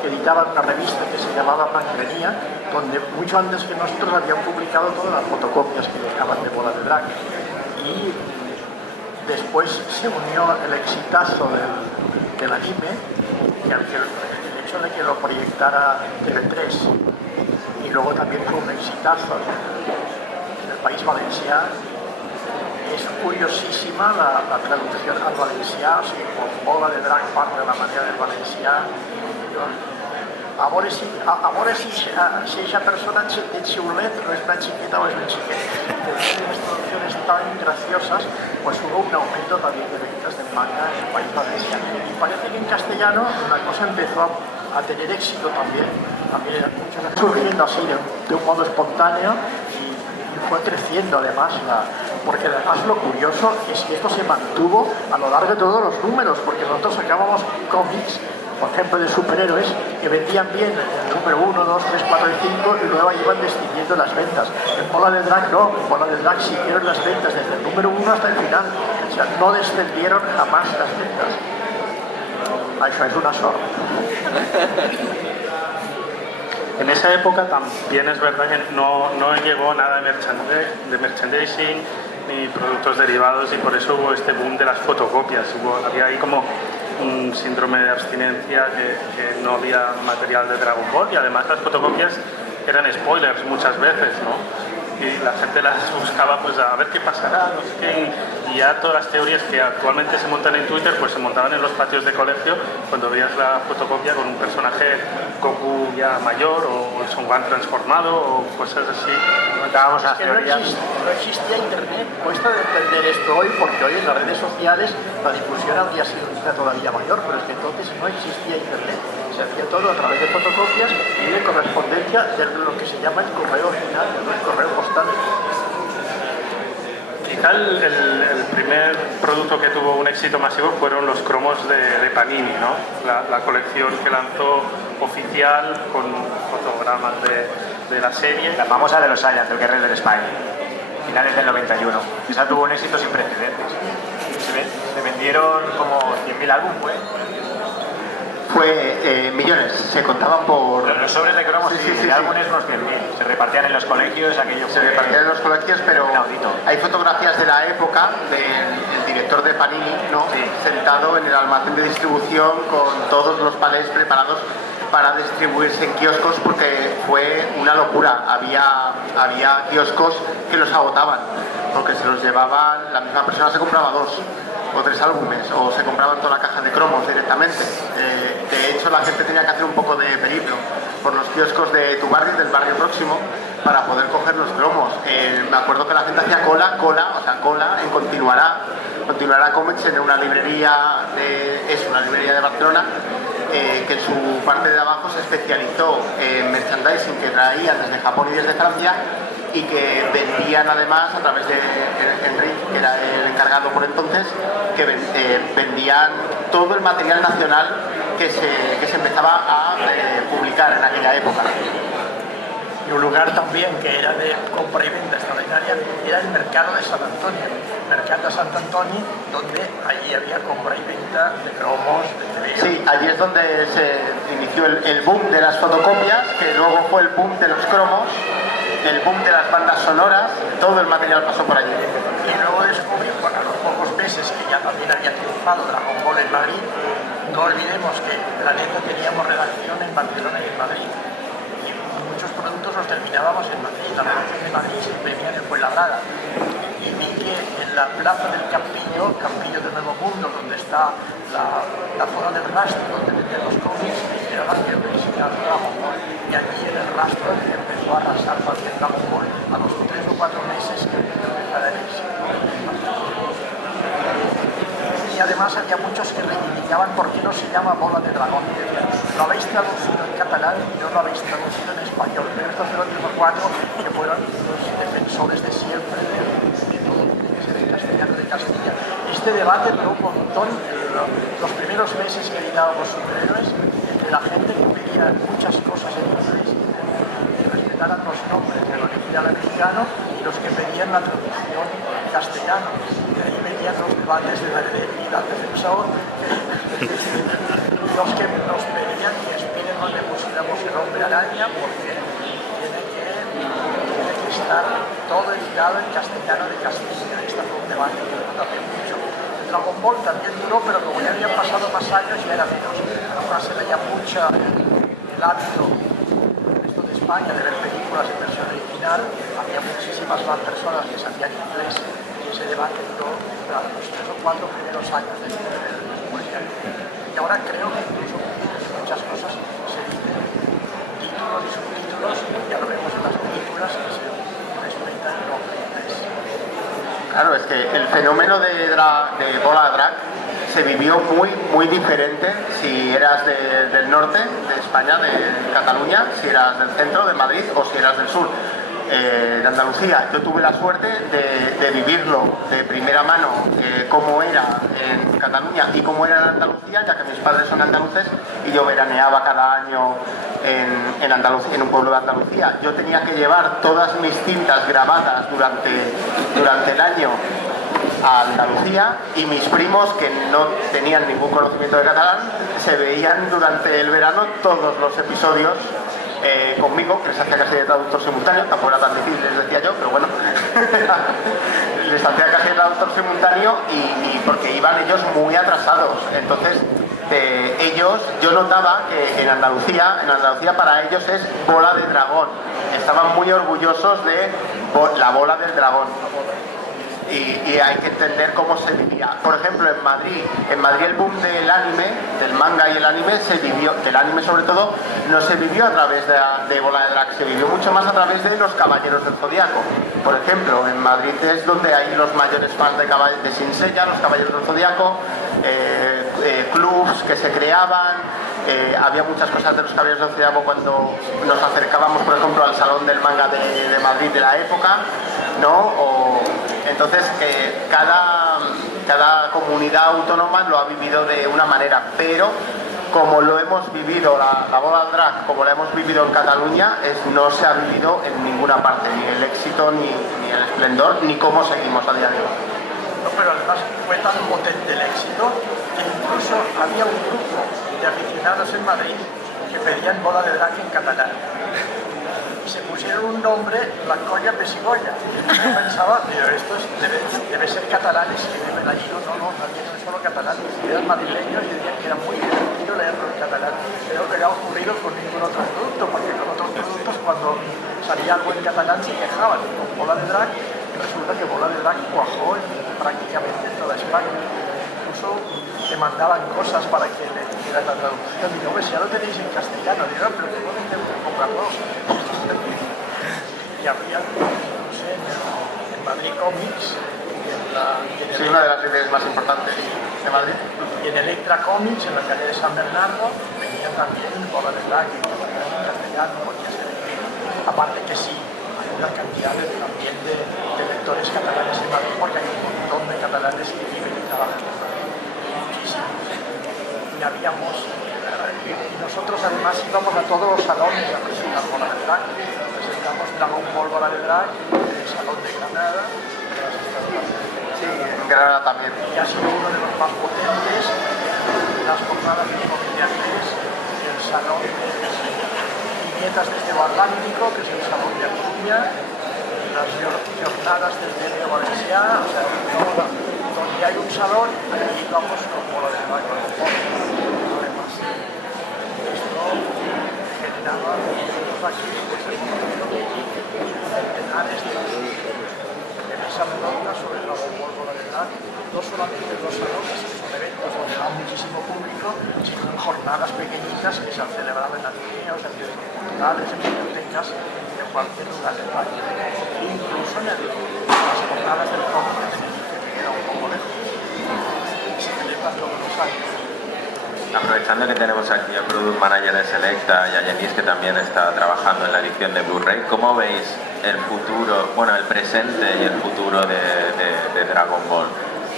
que editaban una revista que se llamaba Blanquería, donde mucho antes que nosotros habían publicado todas las fotocopias que llegaban de Bola de Drag. Y después se unió el exitazo del anime, que el hecho de que lo proyectara TV3, y luego también fue un exitazo en el País Valencià. Es curiosísima la traducción al valencià, o sigui, Bola de Drag parla de la manera del valencià. A veure si esa persona de Chiulet no es una chiquita o es un chiquete. Las traducciones tan graciosas, pues hubo un aumento también de ventas de manga en el País Valenciano. Y parece que en castellano la cosa empezó a tener éxito también. También muchos surgiendo así de un modo espontáneo y fue creciendo además, porque además lo curioso es que esto se mantuvo a lo largo de todos los números, porque nosotros sacábamos cómics, por ejemplo, de superhéroes, que vendían bien el número 1, 2, 3, 4 y 5 y luego iban descendiendo las ventas. En Bola de Drag no, en Bola de Drag siguieron las ventas desde el número 1 hasta el final, o sea, no descendieron jamás las ventas. Eso es una sorte. En esa época también es verdad que no llegó nada de merchandising ni productos derivados y por eso hubo este boom de las fotocopias. Había ahí como un síndrome de abstinencia que no había material de Dragon Ball y además las fotocopias eran spoilers muchas veces, ¿no? Y la gente las buscaba pues a ver qué pasará, no sé qué, y ya todas las teorías que actualmente se montan en Twitter pues se montaban en los patios de colegio cuando veías la fotocopia con un personaje Goku ya mayor o el Son Gohan transformado o cosas así. Comentábamos las Que no teorías. existía internet. Cuesta de entender esto hoy porque hoy en las redes sociales la difusión habría sido todavía mayor, pero es que entonces no existía internet. Se hacía todo a través de fotocopias y de correspondencia de lo que se llama el correo final, el correo postal. Y quizá el primer producto que tuvo un éxito masivo fueron los cromos de Panini, ¿no? La colección que lanzó oficial con fotogramas de la serie. La famosa de los Saiyans, del Guerrero del Spine, finales del 91. Esa tuvo un éxito sin precedentes. Se vendieron como 100.000 álbumes, Fue millones, se contaban por... Los sobres de cromos y álbumes unos 100.000. Se repartían en los colegios, aquello Se repartían en los colegios, pero inaudito. hay fotografías de la época del director de Panini, ¿no? Sí. Sentado en el almacén de distribución con todos los palés preparados para distribuirse en kioscos, porque fue una locura. Había kioscos que los agotaban, porque se los llevaban, la misma persona se compraba 2 o 3 álbumes, o se compraban toda la caja de cromos directamente. De hecho, la gente tenía que hacer un poco de periplo por los kioscos de tu barrio, del barrio próximo, para poder coger los cromos. Me acuerdo que la gente hacía cola en Continuará Comics, en una librería de Barcelona, que en su parte de abajo se especializó en merchandising que traían desde Japón y desde Francia, y que vendían además a través de Enrique, que era el encargado por entonces, que vendían todo el material nacional que se empezaba a publicar en aquella época. Y un lugar también que era de compra y venta extraordinaria era el mercado de Sant Antonio. El mercado de Sant Antonio, donde allí había compra y venta de cromos, de TV. Sí, allí es donde se inició el boom de las fotocopias, que luego fue el boom de los cromos, el boom de las bandas sonoras, todo el material pasó por allí. Y luego descubrí, bueno, a los pocos meses que ya también había triunfado Dragon Ball en Madrid, no olvidemos que Planeta teníamos redacción en Barcelona y en Madrid. Y muchos productos los terminábamos en Madrid. La redacción de Madrid se imprimía en Fuenlabrada. Y vi que en la plaza del Campillo de Nuevo Mundo, donde está la zona del rastro, donde vendían los cómics, era la que presentaba Dragon Ball. Y allí en el rastro empezó a arrasar cualquier Dragon Ball a los 3 o 4 meses que empezara el éxito. Y además había muchos que reivindicaban por qué no se llama bola de dragón. Lo habéis traducido en catalán y no lo habéis traducido en español, pero estos fueron 3 o 4 que fueron los defensores de siempre de todo lo que tiene que ser en castellano de Castilla. Este debate duró un montón. Los primeros meses que editábamos superhéroes, entre la gente que pedía muchas cosas en inglés y respetaran los nombres del original americano, y los que pedían la traducción en castellano. Y ahí venían los debates de la identidad defensor, los que nos pedían que Spiderman le pusiéramos el hombre araña, porque tiene que estar todo editado en castellano de Castilla. Este fue un debate que no hace mucho. Dragon Ball también duró, pero como ya habían pasado más años, ya era menos. Ahora se veía mucho el hábito esto de España de ver películas en versión original. Había muchísimas más personas que sabían inglés, y ese debate duró durante los 3 o 4 primeros años de comunidad. Y ahora creo que incluso muchas cosas se dicen títulos y subtítulos, ya lo vemos en las películas, que se respetan el nombre inglés. Claro, es que el fenómeno de Bola Drag se vivió muy diferente si eras del norte de España, de Cataluña, si eras del centro, de Madrid, o si eras del sur, de Andalucía. Yo tuve la suerte de vivirlo de primera mano, cómo era en Cataluña y cómo era en Andalucía, ya que mis padres son andaluces y yo veraneaba cada año en Andalucía, en un pueblo de Andalucía. Yo tenía que llevar todas mis cintas grabadas durante el año a Andalucía, y mis primos, que no tenían ningún conocimiento de catalán, se veían durante el verano todos los episodios conmigo, que les hacía casi de traductor simultáneo. Tampoco era tan difícil, les decía yo, pero bueno. Les hacía casi de traductor simultáneo, y porque iban ellos muy atrasados. Entonces yo notaba que en Andalucía para ellos es bola de dragón. Estaban muy orgullosos de la bola del dragón. Y hay que entender cómo se vivía. Por ejemplo, en Madrid el boom del anime, del manga y el anime, se vivió, del anime sobre todo, no se vivió a través de Bola de Drag, se vivió mucho más a través de los Caballeros del Zodiaco. Por ejemplo, en Madrid es donde hay los mayores fans de Saint Seiya, los Caballeros del Zodiaco, clubs que se creaban. Había muchas cosas de los Caballeros del Zodiaco cuando nos acercábamos, por ejemplo, al Salón del Manga de Madrid de la época, ¿no? O Entonces, cada comunidad autónoma lo ha vivido de una manera, pero como lo hemos vivido, la boda al drag, como la hemos vivido en Cataluña, no se ha vivido en ninguna parte, ni el éxito, ni el esplendor, ni cómo seguimos a día de hoy. No, pero además fue tan potente el éxito que incluso había un grupo de aficionados en Madrid que pedían boda de drag en catalán. Se pusieron un nombre, la colla Pesigoya. Yo pensaba, pero estos debe ser catalanes que viven allí. No, nadie no es solo catalanes. Eran madrileños y decían que era muy divertido leerlo en catalán. Pero que ha ocurrido con ningún otro producto, porque con otros productos cuando salía algo en catalán se quejaban. Con bola de drag, resulta que bola de drag cuajó prácticamente en toda España. Incluso te mandaban cosas para que le hicieran la traducción. Digo, pues ya lo tenéis en castellano. Digo, pero que pueden comprarlos. Y había, no sé, en Madrid Comics, Sí, una de las líderes más importantes de Madrid. y en Electra Comics, en la calle de San Bernardo, venían también bola de drag en castellano, podía ser. Aparte que sí, hay una cantidad también de lectores catalanes en Madrid, porque hay un montón de catalanes que viven y trabajan en Madrid. Muchísimos. Y habíamos, y nosotros además íbamos a todos los salones a presentar bola de drag. Presentamos Dragon Ball bola de drag en el Salón de Granada. Sí, en Granada también. Y ha sido uno de los más potentes. Las jornadas de comediantes, el Salón de Viñetas desde lo Atlántico, que es el Salón de Acuña, las jornadas del Diario Valencià, o sea, donde hay un salón, ahí vamos con bola de drag. Además, esto generaba aquí, pues, centenares de mesas redondas sobre Dragon Ball bola de drag, no solamente en los salones, que son eventos donde va muchísimo público, sino en jornadas pequeñitas que se han celebrado en ateneos, en culturales, en bibliotecas, en cualquier lugar del país. Incluso en las jornadas del cómic de Tenerife, que queda un poco lejos. Se celebran todos los años. Aprovechando que tenemos aquí al Product Manager de Selecta y a Yanis, que también está trabajando en la edición de Blu-ray, ¿cómo veis el futuro, bueno, el presente y el futuro de Dragon Ball?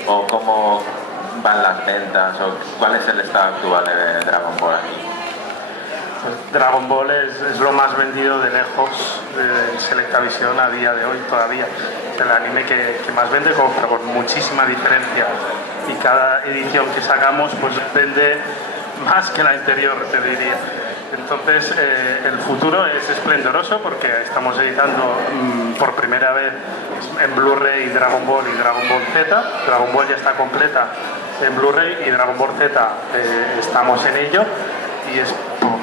¿O cómo van las ventas? ¿O cuál es el estado actual de Dragon Ball aquí? Pues Dragon Ball es lo más vendido de lejos de Selecta Visión a día de hoy todavía. Es el anime que más vende, pero con muchísima diferencia. Y cada edición que sacamos pues vende más que la anterior, te diría. Entonces el futuro es esplendoroso porque estamos editando por primera vez en Blu-ray Dragon Ball y Dragon Ball Z. Dragon Ball ya está completa en Blu-ray y Dragon Ball Z estamos en ello, y es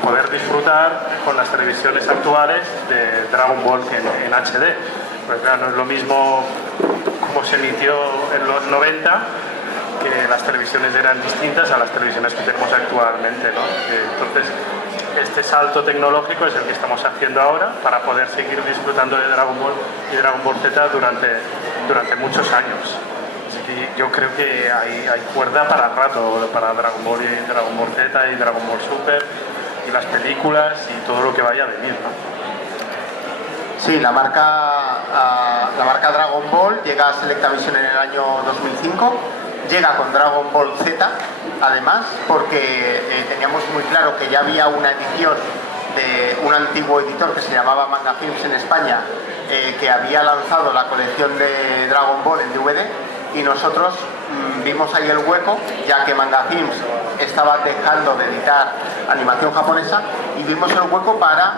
poder disfrutar con las televisiones actuales de Dragon Ball que en HD. Pues claro, no es lo mismo como se emitió en los 90, que las televisiones eran distintas a las televisiones que tenemos actualmente, ¿no? Entonces, este salto tecnológico es el que estamos haciendo ahora para poder seguir disfrutando de Dragon Ball y Dragon Ball Z durante muchos años. Así que yo creo que hay cuerda para rato para Dragon Ball y Dragon Ball Z y Dragon Ball Super y las películas y todo lo que vaya a venir, ¿no? Sí, la marca Dragon Ball llega a Selecta Visión en el año 2005. Llega con Dragon Ball Z, además, porque teníamos muy claro que ya había una edición de un antiguo editor que se llamaba Manga Films en España, que había lanzado la colección de Dragon Ball en DVD, y nosotros vimos ahí el hueco, ya que Manga Films estaba dejando de editar animación japonesa, y vimos el hueco para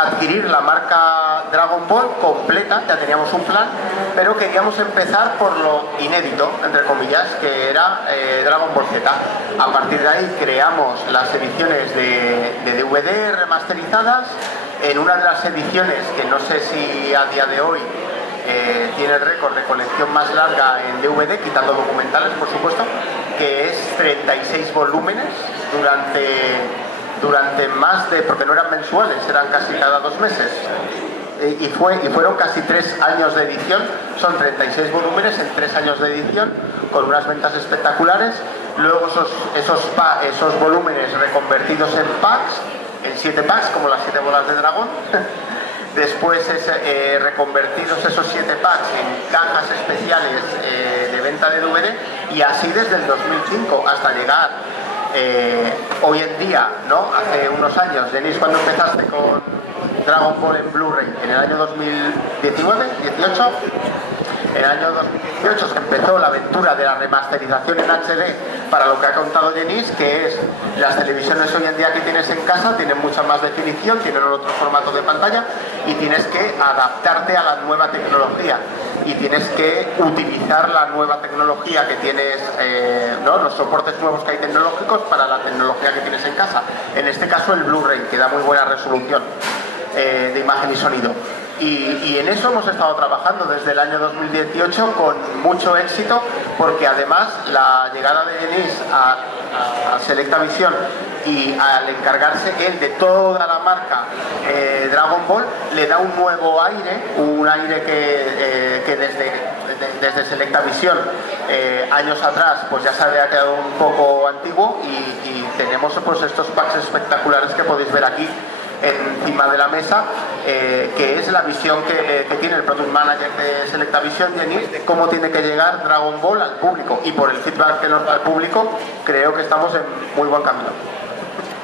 adquirir la marca Dragon Ball completa. Ya teníamos un plan, pero queríamos empezar por lo inédito, entre comillas, que era Dragon Ball Z. A partir de ahí creamos las ediciones de DVD remasterizadas, en una de las ediciones que no sé si a día de hoy tiene el récord de colección más larga en DVD, quitando documentales, por supuesto, que es 36 volúmenes durante más de, porque no eran mensuales, eran casi cada 2 meses, y fueron casi 3 años de edición. Son 36 volúmenes en 3 años de edición, con unas ventas espectaculares. Luego esos volúmenes reconvertidos en packs, en 7 packs, como las 7 bolas de dragón, después es reconvertidos esos 7 packs en cajas especiales de venta de DVD, y así desde el 2005 hasta llegar hoy en día, ¿no? Hace unos años, Denis, cuando empezaste con Dragon Ball en Blu-ray, en el año 2019, 18, en el año 2018 se empezó la aventura de la remasterización en HD para lo que ha contado Denis, que es las televisiones hoy en día que tienes en casa tienen mucha más definición, tienen otro formato de pantalla y tienes que adaptarte a la nueva tecnología y tienes que utilizar la nueva tecnología que tienes, ¿no? Los soportes nuevos que hay tecnológicos para la tecnología que tienes en casa. En este caso el Blu-ray, que da muy buena resolución de imagen y sonido. Y en eso hemos estado trabajando desde el año 2018 con mucho éxito, porque además la llegada de Denis a Selecta Visión y al encargarse él de toda la marca Dragon Ball, le da un nuevo aire, un aire que desde Selecta Visión años atrás pues ya se había quedado un poco antiguo, y tenemos pues estos packs espectaculares que podéis ver aquí encima de la mesa, que es la visión que tiene el Product Manager de Selecta Visión, Denis, de cómo tiene que llegar Dragon Ball al público, y por el feedback que nos da el público creo que estamos en muy buen camino.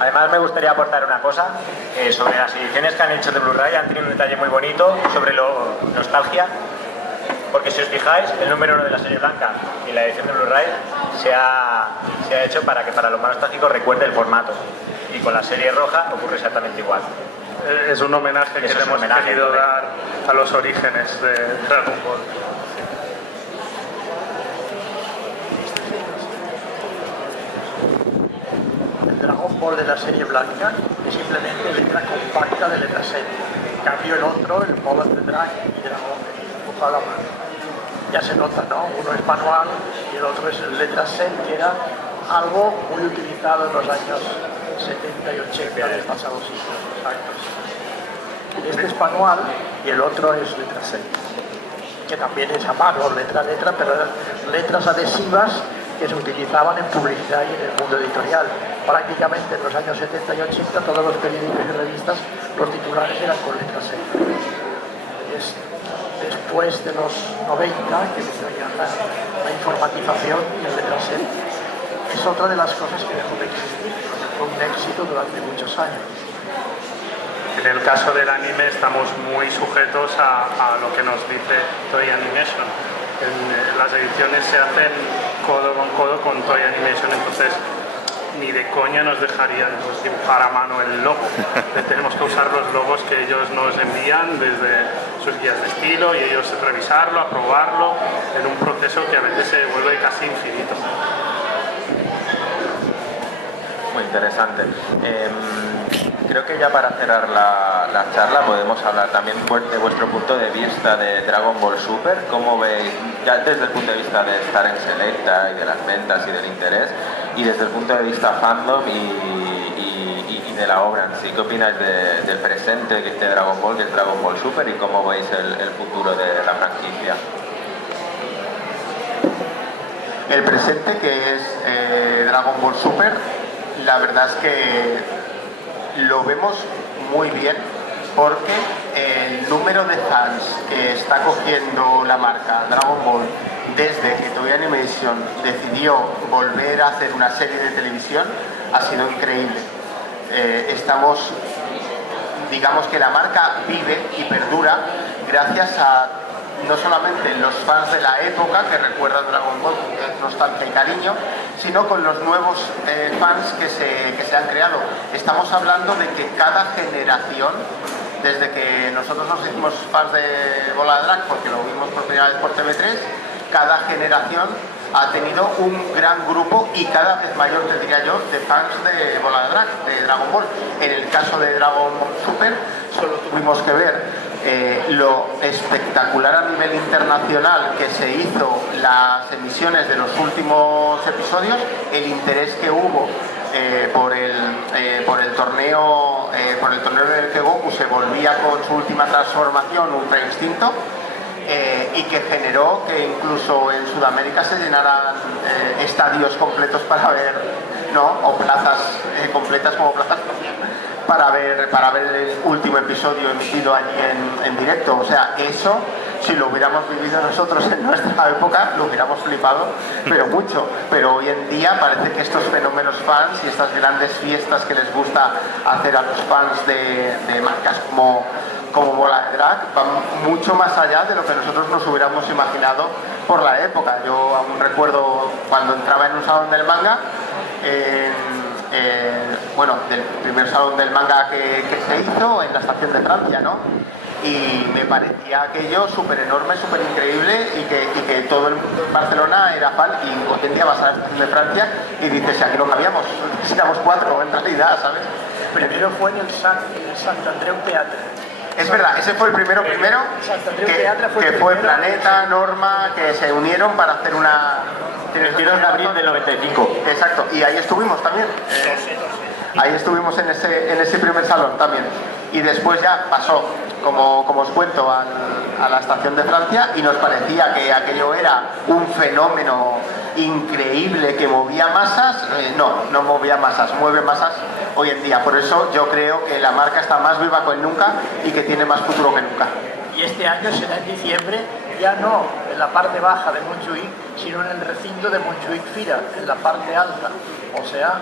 Además me gustaría aportar una cosa sobre las ediciones que han hecho de Blu-ray. Han tenido un detalle muy bonito sobre lo nostalgia, porque si os fijáis, el número 1 de la serie blanca y la edición de Blu-ray se ha hecho para que para los más nostálgicos recuerde el formato, y con la serie roja ocurre exactamente igual. Es un homenaje que le hemos querido dar a los orígenes de Dragon Ball. El Dragon Ball de la serie blanca es simplemente letra compacta de letra set. En cambio el otro, el Ball of the Dragon y Dragon, dibujado a la mano. Ya se nota, ¿no? Uno es manual y el otro es letra set, que era algo muy utilizado en los años 70 y 80 del pasado siglo. Este es manual y el otro es letra set, que también es a mano, letra a letra, pero eran letras adhesivas que se utilizaban en publicidad y en el mundo editorial. Prácticamente en los años 70 y 80 todos los periódicos y revistas, los titulares eran con letra set. Es después de los 90 que se veía la informatización y el letra set. Es otra de las cosas que dejó de existir, porque fue un éxito durante muchos años. En el caso del anime estamos muy sujetos a lo que nos dice Toei Animation. Las ediciones se hacen codo con codo con Toei Animation, entonces ni de coña nos dejarían pues, dibujar a mano el logo. Tenemos que usar los logos que ellos nos envían desde sus guías de estilo, y ellos revisarlo, aprobarlo, en un proceso que a veces se vuelve casi infinito. Muy interesante. Creo que ya para cerrar la charla podemos hablar también de vuestro punto de vista de Dragon Ball Super. ¿Cómo veis, ya desde el punto de vista de estar en Selecta y de las ventas y del interés, y desde el punto de vista fandom y de la obra en sí? ¿Qué opináis del presente que es de Dragon Ball, que es Dragon Ball Super, y cómo veis el futuro de la franquicia? El presente, que es Dragon Ball Super, la verdad es que lo vemos muy bien, porque el número de fans que está cogiendo la marca Dragon Ball desde que Toei Animation decidió volver a hacer una serie de televisión ha sido increíble. Digamos que la marca vive y perdura gracias a no solamente los fans de la época que recuerdan Dragon Ball con nostalgia y cariño, sino con los nuevos fans que se han creado. Estamos hablando de que cada generación, desde que nosotros nos hicimos fans de Bola de Drag, porque lo vimos por primera vez por TV3, cada generación ha tenido un gran grupo y cada vez mayor, te diría yo, de fans de Bola de Drag, de Dragon Ball. En el caso de Dragon Ball Super, solo tuvimos que ver lo espectacular a nivel internacional que se hizo las emisiones de los últimos episodios, el interés que hubo por el torneo en el que Goku se volvía con su última transformación Ultra Instinto, y que generó que incluso en Sudamérica se llenaran estadios completos para ver, ¿no? O plazas completas como plazas para ver el último episodio emitido allí en directo. O sea, eso, si lo hubiéramos vivido nosotros en nuestra época, lo hubiéramos flipado, pero mucho. Pero hoy en día parece que estos fenómenos fans y estas grandes fiestas que les gusta hacer a los fans de marcas como Bola de Drag van mucho más allá de lo que nosotros nos hubiéramos imaginado por la época. Yo aún recuerdo cuando entraba en un salón del manga, del primer salón del manga que se hizo en la estación de Francia, ¿no? Y me parecía aquello súper enorme, súper increíble y que todo el mundo en Barcelona era fan, y hoy en día vas a la estación de Francia y dices, si aquí no cabíamos, si éramos 4 en realidad, ¿sabes? Primero fue en el Sant Andreu Teatre. Es verdad, ese fue el primero que fue Planeta, Norma, que se unieron para hacer una... 22 de abril del 95. Exacto, y ahí estuvimos también. Ahí estuvimos en ese primer salón también. Y después ya pasó, como os cuento, a la estación de Francia, y nos parecía que aquello era un fenómeno increíble que movía masas. No movía masas, mueve masas hoy en día. Por eso yo creo que la marca está más viva que nunca y que tiene más futuro que nunca. Y este año será en diciembre, ya no en la parte baja de Montjuïc, sino en el recinto de Montjuïc Fira, en la parte alta, o sea,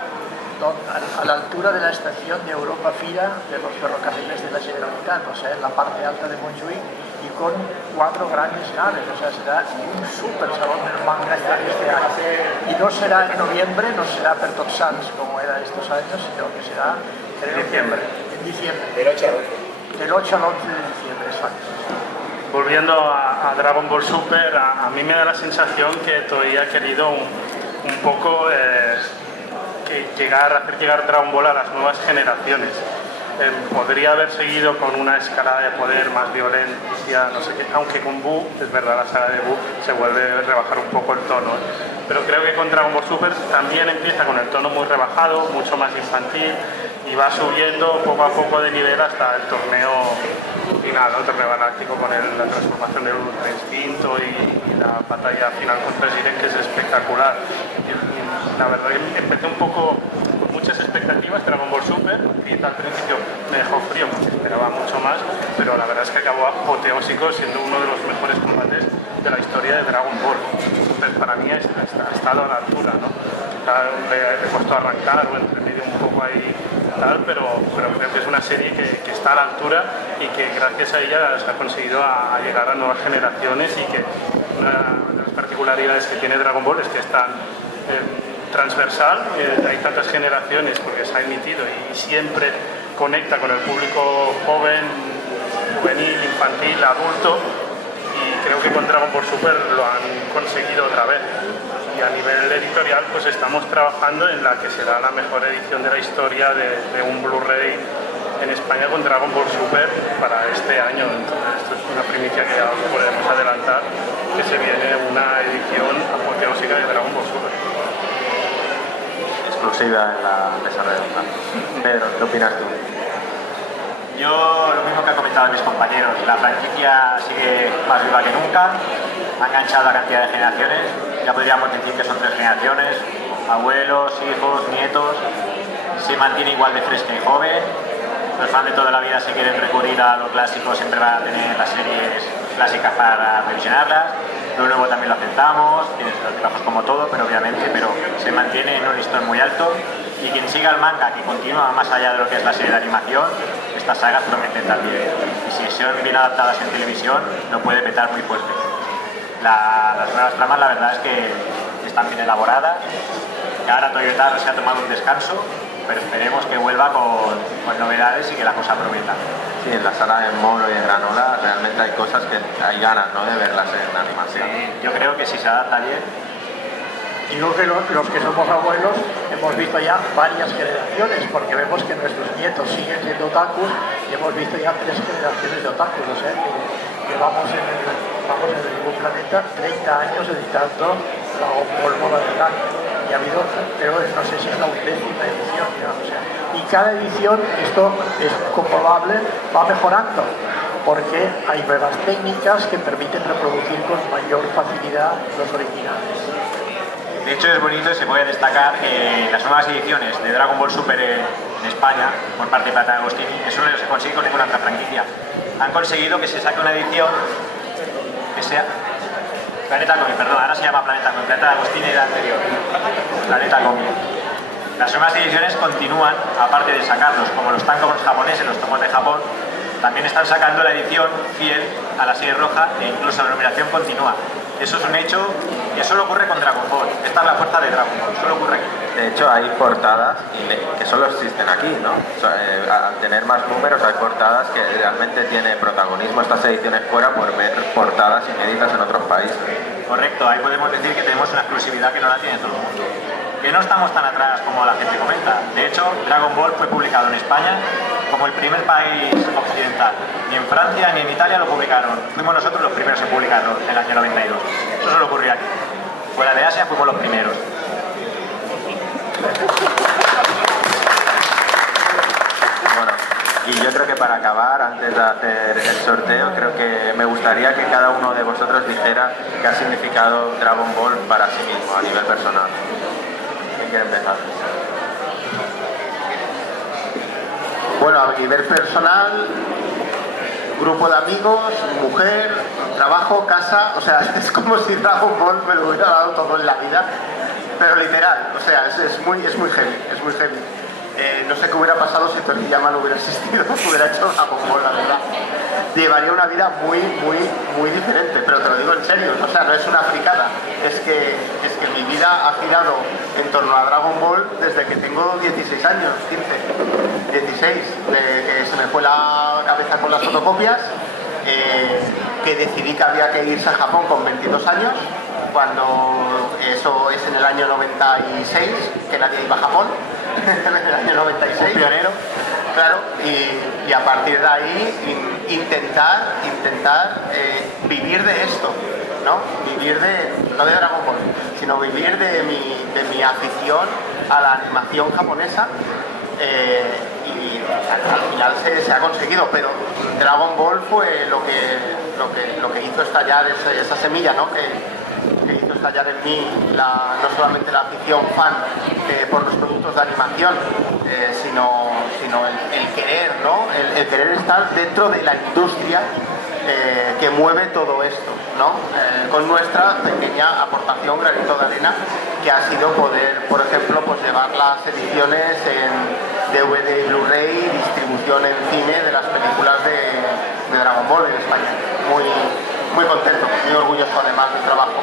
a la altura de la estación de Europa Fira de los ferrocarriles de la Generalitat, o sea, en la parte alta de Montjuïc, y con 4 grandes naves, o sea, será un super salón del manga ya este año. Y no será en noviembre, no será per Tots Sants como era estos años, sino que será en diciembre. Del 8 al 11. Del 8 al 11 de diciembre, exacto. Volviendo a Dragon Ball Super, a mí me da la sensación que todavía ha querido un poco hacer llegar Dragon Ball a las nuevas generaciones. Podría haber seguido con una escalada de poder más violencia, no sé qué, aunque con Buu, es verdad, la saga de Buu se vuelve a rebajar un poco el tono, pero creo que con Dragon Ball Super también empieza con el tono muy rebajado, mucho más infantil, y va subiendo poco a poco de nivel hasta el torneo final, el torneo galáctico, con la transformación del Ultra Instinto y la batalla final contra Jiren, que es espectacular. La verdad que empecé un poco con muchas expectativas Dragon Ball Super, y al principio me dejó frío porque esperaba mucho más, pero la verdad es que acabó apoteósico, siendo uno de los mejores combates de la historia de Dragon Ball. Entonces para mí ha estado a la altura, ¿no? Le he puesto a arrancar o entre medio un poco ahí tal, pero creo que es una serie que está a la altura y que gracias a ella se ha conseguido a llegar a nuevas generaciones, y que una de las particularidades que tiene Dragon Ball es que es tan transversal, hay tantas generaciones porque se ha emitido y siempre conecta con el público joven, juvenil, infantil, adulto, y creo que con Dragon Ball Super lo han conseguido otra vez. Y a nivel editorial pues estamos trabajando en la que será la mejor edición de la historia de un Blu-ray en España con Dragon Ball Super para este año. Entonces, esto es una primicia que ya os podemos adelantar, que se viene una edición apoteósica de Dragon Ball Super. Exclusiva en la mesa redonda. Pedro, ¿qué opinas tú? Yo, lo mismo que han comentado mis compañeros, la franquicia sigue más viva que nunca, ha enganchado a cantidad de generaciones, ya podríamos decir que son 3 generaciones, abuelos, hijos, nietos, se mantiene igual de fresca y joven. Los fans de toda la vida, si quieren recurrir a lo clásico, siempre van a tener las series clásicas para revisionarlas. Lo nuevo también lo aceptamos, tiene sus trabajos como todo, pero se mantiene en un listón muy alto. Y quien siga el manga, que continúa más allá de lo que es la serie de animación, estas sagas prometen también. Y si son bien adaptadas en televisión, lo puede petar muy fuerte. Las nuevas tramas, la verdad es que están bien elaboradas. Y ahora Toyota se ha tomado un descanso, pero esperemos que vuelva con novedades y que la cosa prometa. Sí, en la sala de Moro y en Granola realmente hay cosas que hay ganas, ¿no?, de verlas en animación. Sí, yo creo que si se adapta bien. Digo que los que somos abuelos hemos visto ya varias generaciones, porque vemos que nuestros nietos siguen siendo otakus y hemos visto ya 3 generaciones de otakus, o sea que vamos en el mismo planeta 30 años editando Dragon Ball Bola de Drag, y ha habido, pero no sé si es la 10ª edición ya, o sea, y cada edición, esto es comprobable, va mejorando, porque hay nuevas técnicas que permiten reproducir con mayor facilidad los originales. De hecho es bonito y se puede destacar que las nuevas ediciones de Dragon Ball Super en España por parte de Planeta Agostini. Eso no se consigue con ninguna otra franquicia. Han conseguido que se saque una edición que sea Planeta Comic, perdón, ahora se llama Planeta Comic, Planeta Agostini era anterior, Planeta Comic. Las nuevas ediciones continúan, aparte de sacarlos como los tankos japoneses, los tomos de Japón, también están sacando la edición fiel a la serie roja e incluso la numeración continúa. Eso es un hecho que solo ocurre con Dragon Ball. Esta es la fuerza de Dragon Ball, solo ocurre aquí. De hecho, hay portadas que solo existen aquí, ¿no? O sea, al tener más números, hay portadas que realmente tiene protagonismo estas ediciones fuera por ver portadas inéditas en otros países. Correcto, ahí podemos decir que tenemos una exclusividad que no la tiene todo el mundo. Que no estamos tan atrás como la gente comenta. De hecho, Dragon Ball fue publicado en España como el primer país occidental. Ni en Francia ni en Italia lo publicaron. Fuimos nosotros los primeros en publicarlo en el año 92. Eso solo ocurrió aquí. Fuera de Asia fuimos los primeros. Bueno, y yo creo que para acabar, antes de hacer el sorteo, creo que me gustaría que cada uno de vosotros dijera qué ha significado Dragon Ball para sí mismo, a nivel personal. ¿Quién quiere empezar? Bueno, a nivel personal, grupo de amigos, mujer, trabajo, casa, o sea, es como si Dragon Ball me lo hubiera dado todo en la vida, pero literal, o sea, es muy heavy, es muy heavy. No sé qué hubiera pasado si Toriyama no hubiera existido, hubiera hecho Dragon Ball, la verdad. Llevaría una vida muy diferente, pero te lo digo en serio, o sea, no es una fricada, es que mi vida ha girado en torno a Dragon Ball desde que tengo 16 años, 15, 16, que se me fue la cabeza con las fotocopias, que decidí que había que irse a Japón con 22 años, cuando eso es en el año 96, que nadie iba a Japón, en el año 96, pionero, claro, y a partir de ahí intentar vivir de esto, ¿no? Vivir no de Dragon Ball, sino vivir de mi afición a la animación japonesa, y al final se ha conseguido, pero Dragon Ball fue lo que hizo estallar esa semilla, ¿no? Que hizo estallar en mí no solamente la afición fan por los productos de animación, sino el querer, ¿no? El querer estar dentro de la industria que mueve todo esto, ¿no? Con nuestra pequeña aportación, granito de arena, que ha sido poder, por ejemplo, pues llevar las ediciones en DVD y Blu-ray y distribución en cine de las películas de Dragon Ball en España. Muy contento, muy orgulloso además del trabajo.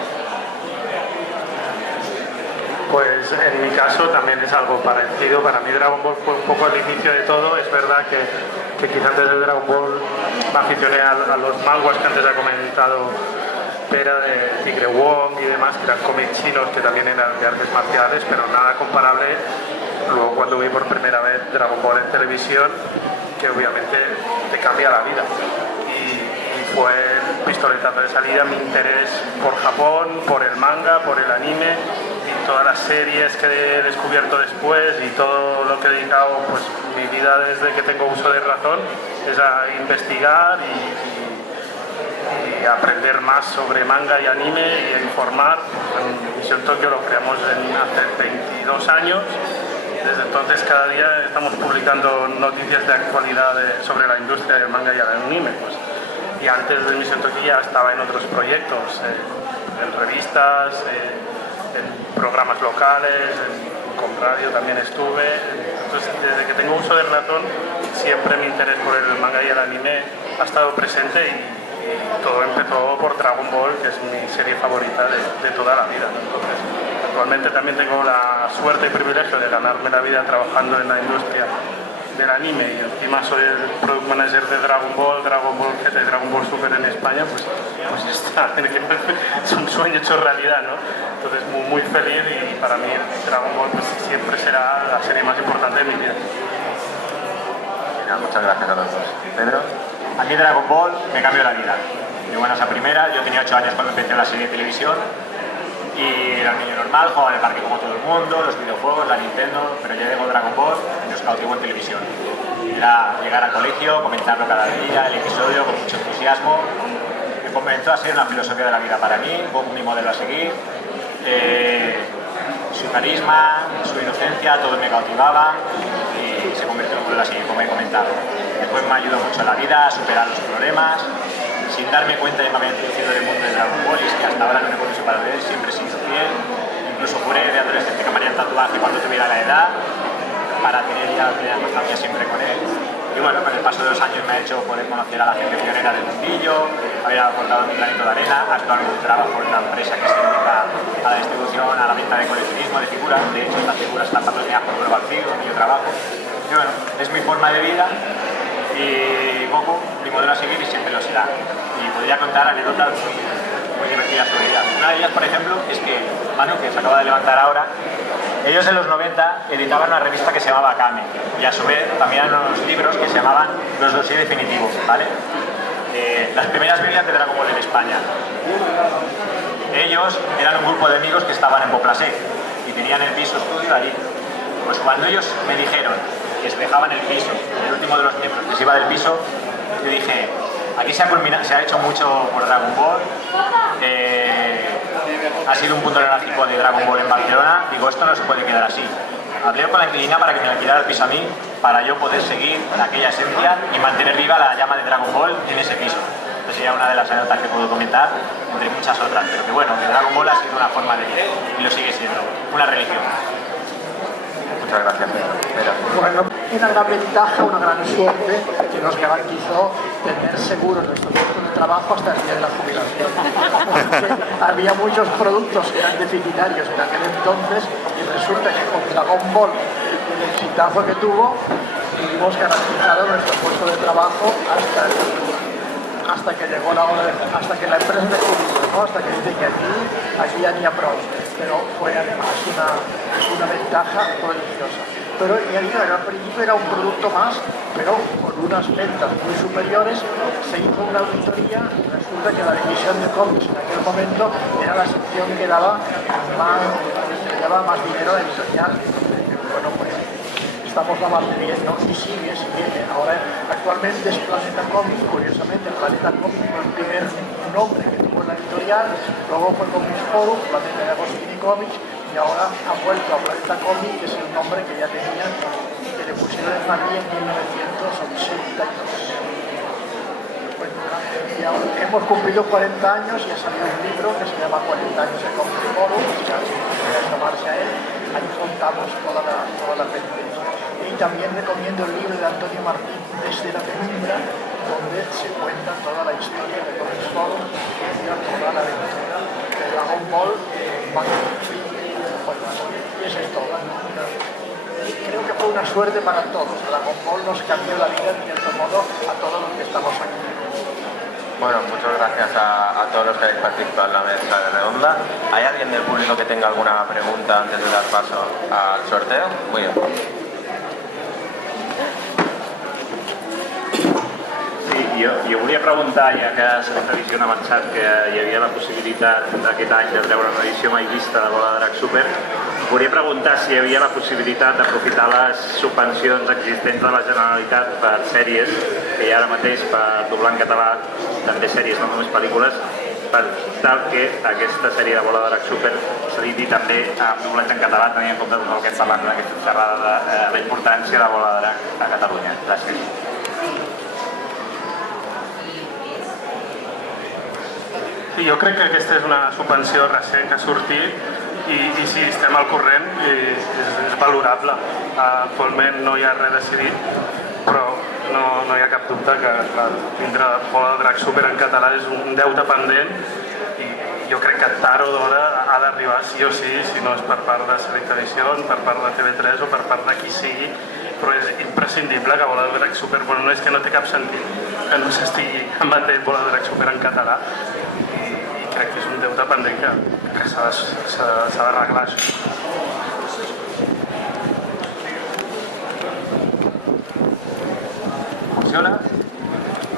Pues en mi caso también es algo parecido. Para mí Dragon Ball fue un poco el inicio de todo. Es verdad que quizás antes de Dragon Ball me aficioné a los manguas que antes ha comentado Pera, de Tigre Wong y demás, que eran cómics chinos que también eran de artes marciales, pero nada comparable luego cuando vi por primera vez Dragon Ball en televisión, que obviamente te cambia la vida. Y fue el pistoletazo de salida mi interés por Japón, por el manga, por el anime y todas las series que he descubierto después y todo lo que he dedicado pues mi vida desde que tengo uso de razón es a investigar y aprender más sobre manga y anime y a informar. En Misión Tokio lo creamos hace 22 años. Desde entonces cada día estamos publicando noticias de actualidad sobre la industria del manga y el anime. Pues. Y antes de Misión Tokio ya estaba en otros proyectos, en revistas, en programas locales, con radio también estuve. Entonces desde que tengo uso de razón siempre mi interés por el manga y el anime ha estado presente y todo empezó por Dragon Ball, que es mi serie favorita de toda la vida. Entonces, actualmente también tengo la suerte y privilegio de ganarme la vida trabajando en la industria del anime y encima soy el product manager de Dragon Ball GT y Dragon Ball Super en España, pues está, es un sueño hecho realidad, ¿no? Entonces muy feliz y para mí Dragon Ball pues, siempre será la serie más importante de mi vida. Muchas gracias a los dos. Pedro. A mí Dragon Ball me cambió la vida. De buenas a primeras, yo tenía 8 años cuando empecé la serie de televisión y era un niño normal, jugaba en el parque como todo el mundo, los videojuegos, la Nintendo, pero ya llegó Dragon Ball y nos cautivó en televisión. Era llegar al colegio, comentarlo cada día, el episodio con mucho entusiasmo. Me comenzó a ser una filosofía de la vida para mí, un poco mi modelo a seguir. Su carisma, su inocencia, todo me cautivaba y y se convirtió en un modelo así, como he comentado. Después me ayudó mucho en la vida a superar los problemas. Sin darme cuenta ya me había introducido en el mundo de Dragon Ball y es que hasta ahora no me puedo separar de él, siempre he sido fiel. Incluso juré de adolescente que me haría un tatuaje cuando tuviera la edad para tener ya la constancia siempre con él. Y bueno, con el paso de los años me ha hecho poder conocer a la gente pionera del mundillo, haber aportado mi granito de arena. Actualmente trabajo en una empresa que se dedica a la distribución, a la venta de coleccionismo, de figuras. De hecho, estas figuras están patrocinadas por Global Fig, donde yo trabajo. Y bueno, es mi forma de vida y Goku, mi modelo a seguir, y siempre lo será. Y podría contar anécdotas muy divertidas sobre ellas. Una de ellas, por ejemplo, es que Manu, que se acaba de levantar ahora, ellos en los 90 editaban una revista que se llamaba Kame y a su vez también eran unos libros que se llamaban Los Dossier Definitivos, ¿vale? Las primeras Biblias de Dragon Ball en España. Ellos eran un grupo de amigos que estaban en Poplasec y tenían el piso estudio allí. Pues cuando ellos me dijeron que se dejaban el piso, el último de los miembros que se iba del piso, yo dije, aquí se ha hecho mucho por Dragon Ball, ha sido un punto neurálgico de Dragon Ball en Barcelona, digo, esto no se puede quedar así. Hablé con la inquilina para que me alquilara el piso a mí, para yo poder seguir aquella esencia y mantener viva la llama de Dragon Ball en ese piso. Esta sería una de las anécdotas que puedo comentar, entre muchas otras, pero que bueno, que Dragon Ball ha sido una forma de vida y lo sigue siendo, una religión. Muchas gracias. Bueno, una gran ventaja, una gran suerte que nos garantizó tener seguro nuestro puesto de trabajo hasta el día de la jubilación. Porque había muchos productos que eran deficitarios en aquel entonces y resulta que con Dragon Ball, el exitazo que tuvo, tuvimos garantizado nuestro puesto de trabajo hasta que llegó la hora hasta que la empresa de jubilación, ¿no? Hasta que dice que aquí ya ni aprobó. Pero fue además una ventaja prodigiosa. Pero ya digo, al principio era un producto más, pero con unas ventas muy superiores. Se hizo una auditoría y resulta que la división de cómics en aquel momento era la sección que daba más dinero a la editorial. Bueno, pues estamos manteniendo y sigue. Ahora actualmente es Planeta Comics, curiosamente Planeta Comics fue el primer nombre que tuvo la editorial, luego fue Comics Forum, Planeta de Agostini Comics, y ahora ha vuelto a Planeta Comics, que es el nombre que ya tenía, que le pusieron en Madrid en 1982. Bueno, y ahora hemos cumplido 40 años y ha salido un libro que se llama 40 años de Comics Forum, si alguien quiere tomarse a él, ahí contamos toda la penitencia. Y también recomiendo el libro de Antonio Martín, Desde la Penumbra, donde se cuenta toda la historia de Comics Forum, toda la aventura de Dragon Ball, y eso es todo. Creo que fue una suerte para todos. Dragon Ball nos cambió la vida, en cierto modo, a todos los que estamos aquí. Bueno, muchas gracias a todos los que habéis participado en la mesa redonda. ¿Hay alguien del público que tenga alguna pregunta antes de dar paso al sorteo? Muy bien. Jo volia preguntar, ja que Selecta Edició ha marxat, que hi havia la possibilitat d'aquest any de treure una edició mai vista de Bola de Drac Super, volia preguntar si hi havia la possibilitat d'aprofitar les subvencions existents de la Generalitat per sèries, que hi ha ara mateix per doblar en català, també sèries, no només pel·lícules, per tal que aquesta sèrie de Bola de Drac Super s'editi també amb doblatge en català, tenint en compte tot el que hem parlat en aquesta xerrada de la importància de Bola de Drac a Catalunya. Gràcies. Sí, jo crec que aquesta és una subvenció recent que ha sortit i sí, estem al corrent i és valorable. Actualment no hi ha res decidit, però no hi ha cap dubte que tindre Bola de Drac Super en català és un deute pendent i jo crec que tard o d'hora ha d'arribar sí o sí, si no és per part de Selecta Edició, per part de TV3 o per part de qui sigui, però és imprescindible que Bola de Drac Super, bueno, no és que no té cap sentit que no s'estigui emetent Bola de Drac Super en català. Crec que és un deute pendent que s'ha d'arreglar això. ¿Funciona?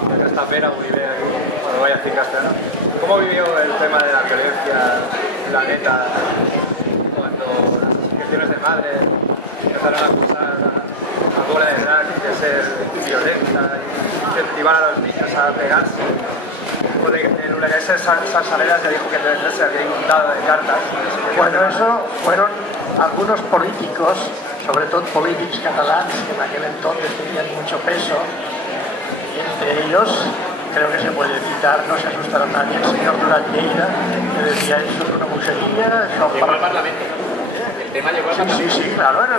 Ya que está Pera, muy bien aquí, cuando vaya a Cicastera. ¿Cómo vivió el tema de la violencia en la neta cuando las asociaciones de madres empezaron a acusar a Bola de Drac de ser violenta y incentivar a los niños a pegarse? O de en Ulegués Salsalera que dijo que TV3 se había inundado de cartas. Bueno, eso fueron algunos políticos sobretot polítics catalans que en aquel entonces tenían mucho peso, y entre ellos creo que se puede citar, no se asustará nadie, el señor Duran Lleida, que decía eso es una museria, això Llegó al Parlamento. El tema llegó al Parlamento. Sí, claro, era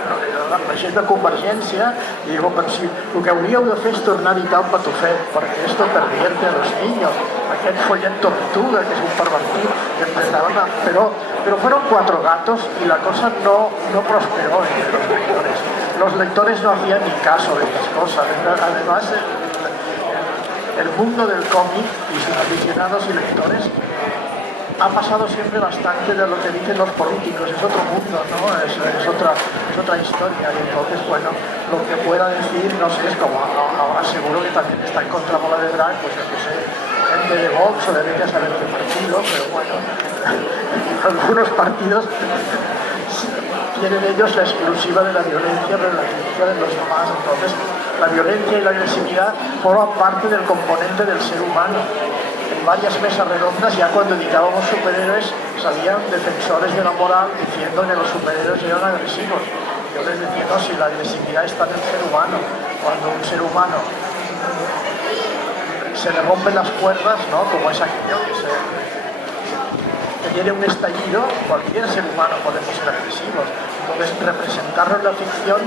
la presidenta de Convergència i digo, però si el que hauríeu de fer és tornar a editar el Patufet, perquè esto pervierte a los niños, aquest follet Tortuga, que es un pervertit, que empezaron a... Pero fueron 4 gatos y la cosa no prosperó entre los lectores. Los lectores no hacían ni caso de estas cosas. Además, el mundo del cómic y sus aficionados y lectores ha pasado siempre bastante de lo que dicen los políticos, es otro mundo, ¿no? Es otra historia, y entonces, bueno, lo que pueda decir, no sé, es como ahora seguro que también está en contra Bola de Drag, pues yo que sé, gente de Vox o de vete a saber qué partido, pero bueno, algunos partidos tienen ellos la exclusiva de la violencia, pero la crítica de los demás, entonces la violencia y la agresividad forman parte del componente del ser humano. En varias mesas redondas, ya cuando editábamos superhéroes, salían defensores de la moral diciendo que los superhéroes eran agresivos. Yo les decía, no, si la agresividad está en el ser humano, cuando un ser humano se le rompen las cuerdas, ¿no? Como es aquello que tiene un estallido, cualquier ser humano podemos ser agresivos. Entonces, representarlo en la ficción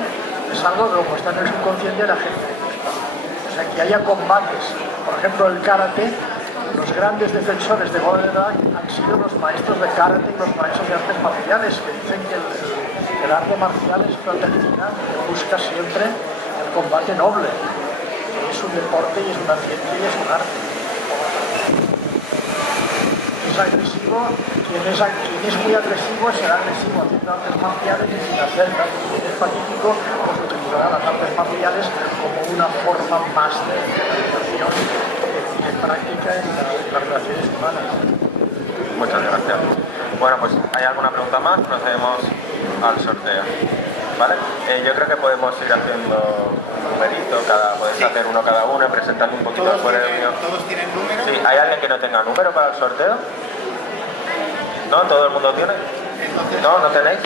es algo que como está en el subconsciente de la gente. O sea, que haya combates, por ejemplo, el karate. Los grandes defensores de Bola de Drag han sido los maestros de karate y los maestros de artes marciales, que dicen que el arte marcial es fraternidad, que busca siempre el combate noble. Es un deporte y es una ciencia y es un arte. Es agresivo, quien es muy agresivo será agresivo haciendo artes marciales y sin hacerlas. Quien es pacífico, pues utilizará las artes marciales como una forma más de realización de práctica en las relaciones humanas. Muchas gracias. Bueno, pues ¿hay alguna pregunta más? Procedemos al sorteo. ¿Vale? Yo creo que podemos ir haciendo un numerito, podéis hacer uno cada uno, presentando un poquito el premio. ¿Todos tienen número? Sí, ¿hay alguien que no tenga número para el sorteo? ¿No? ¿Todo el mundo tiene? Entonces, ¿No? ¿No tenéis?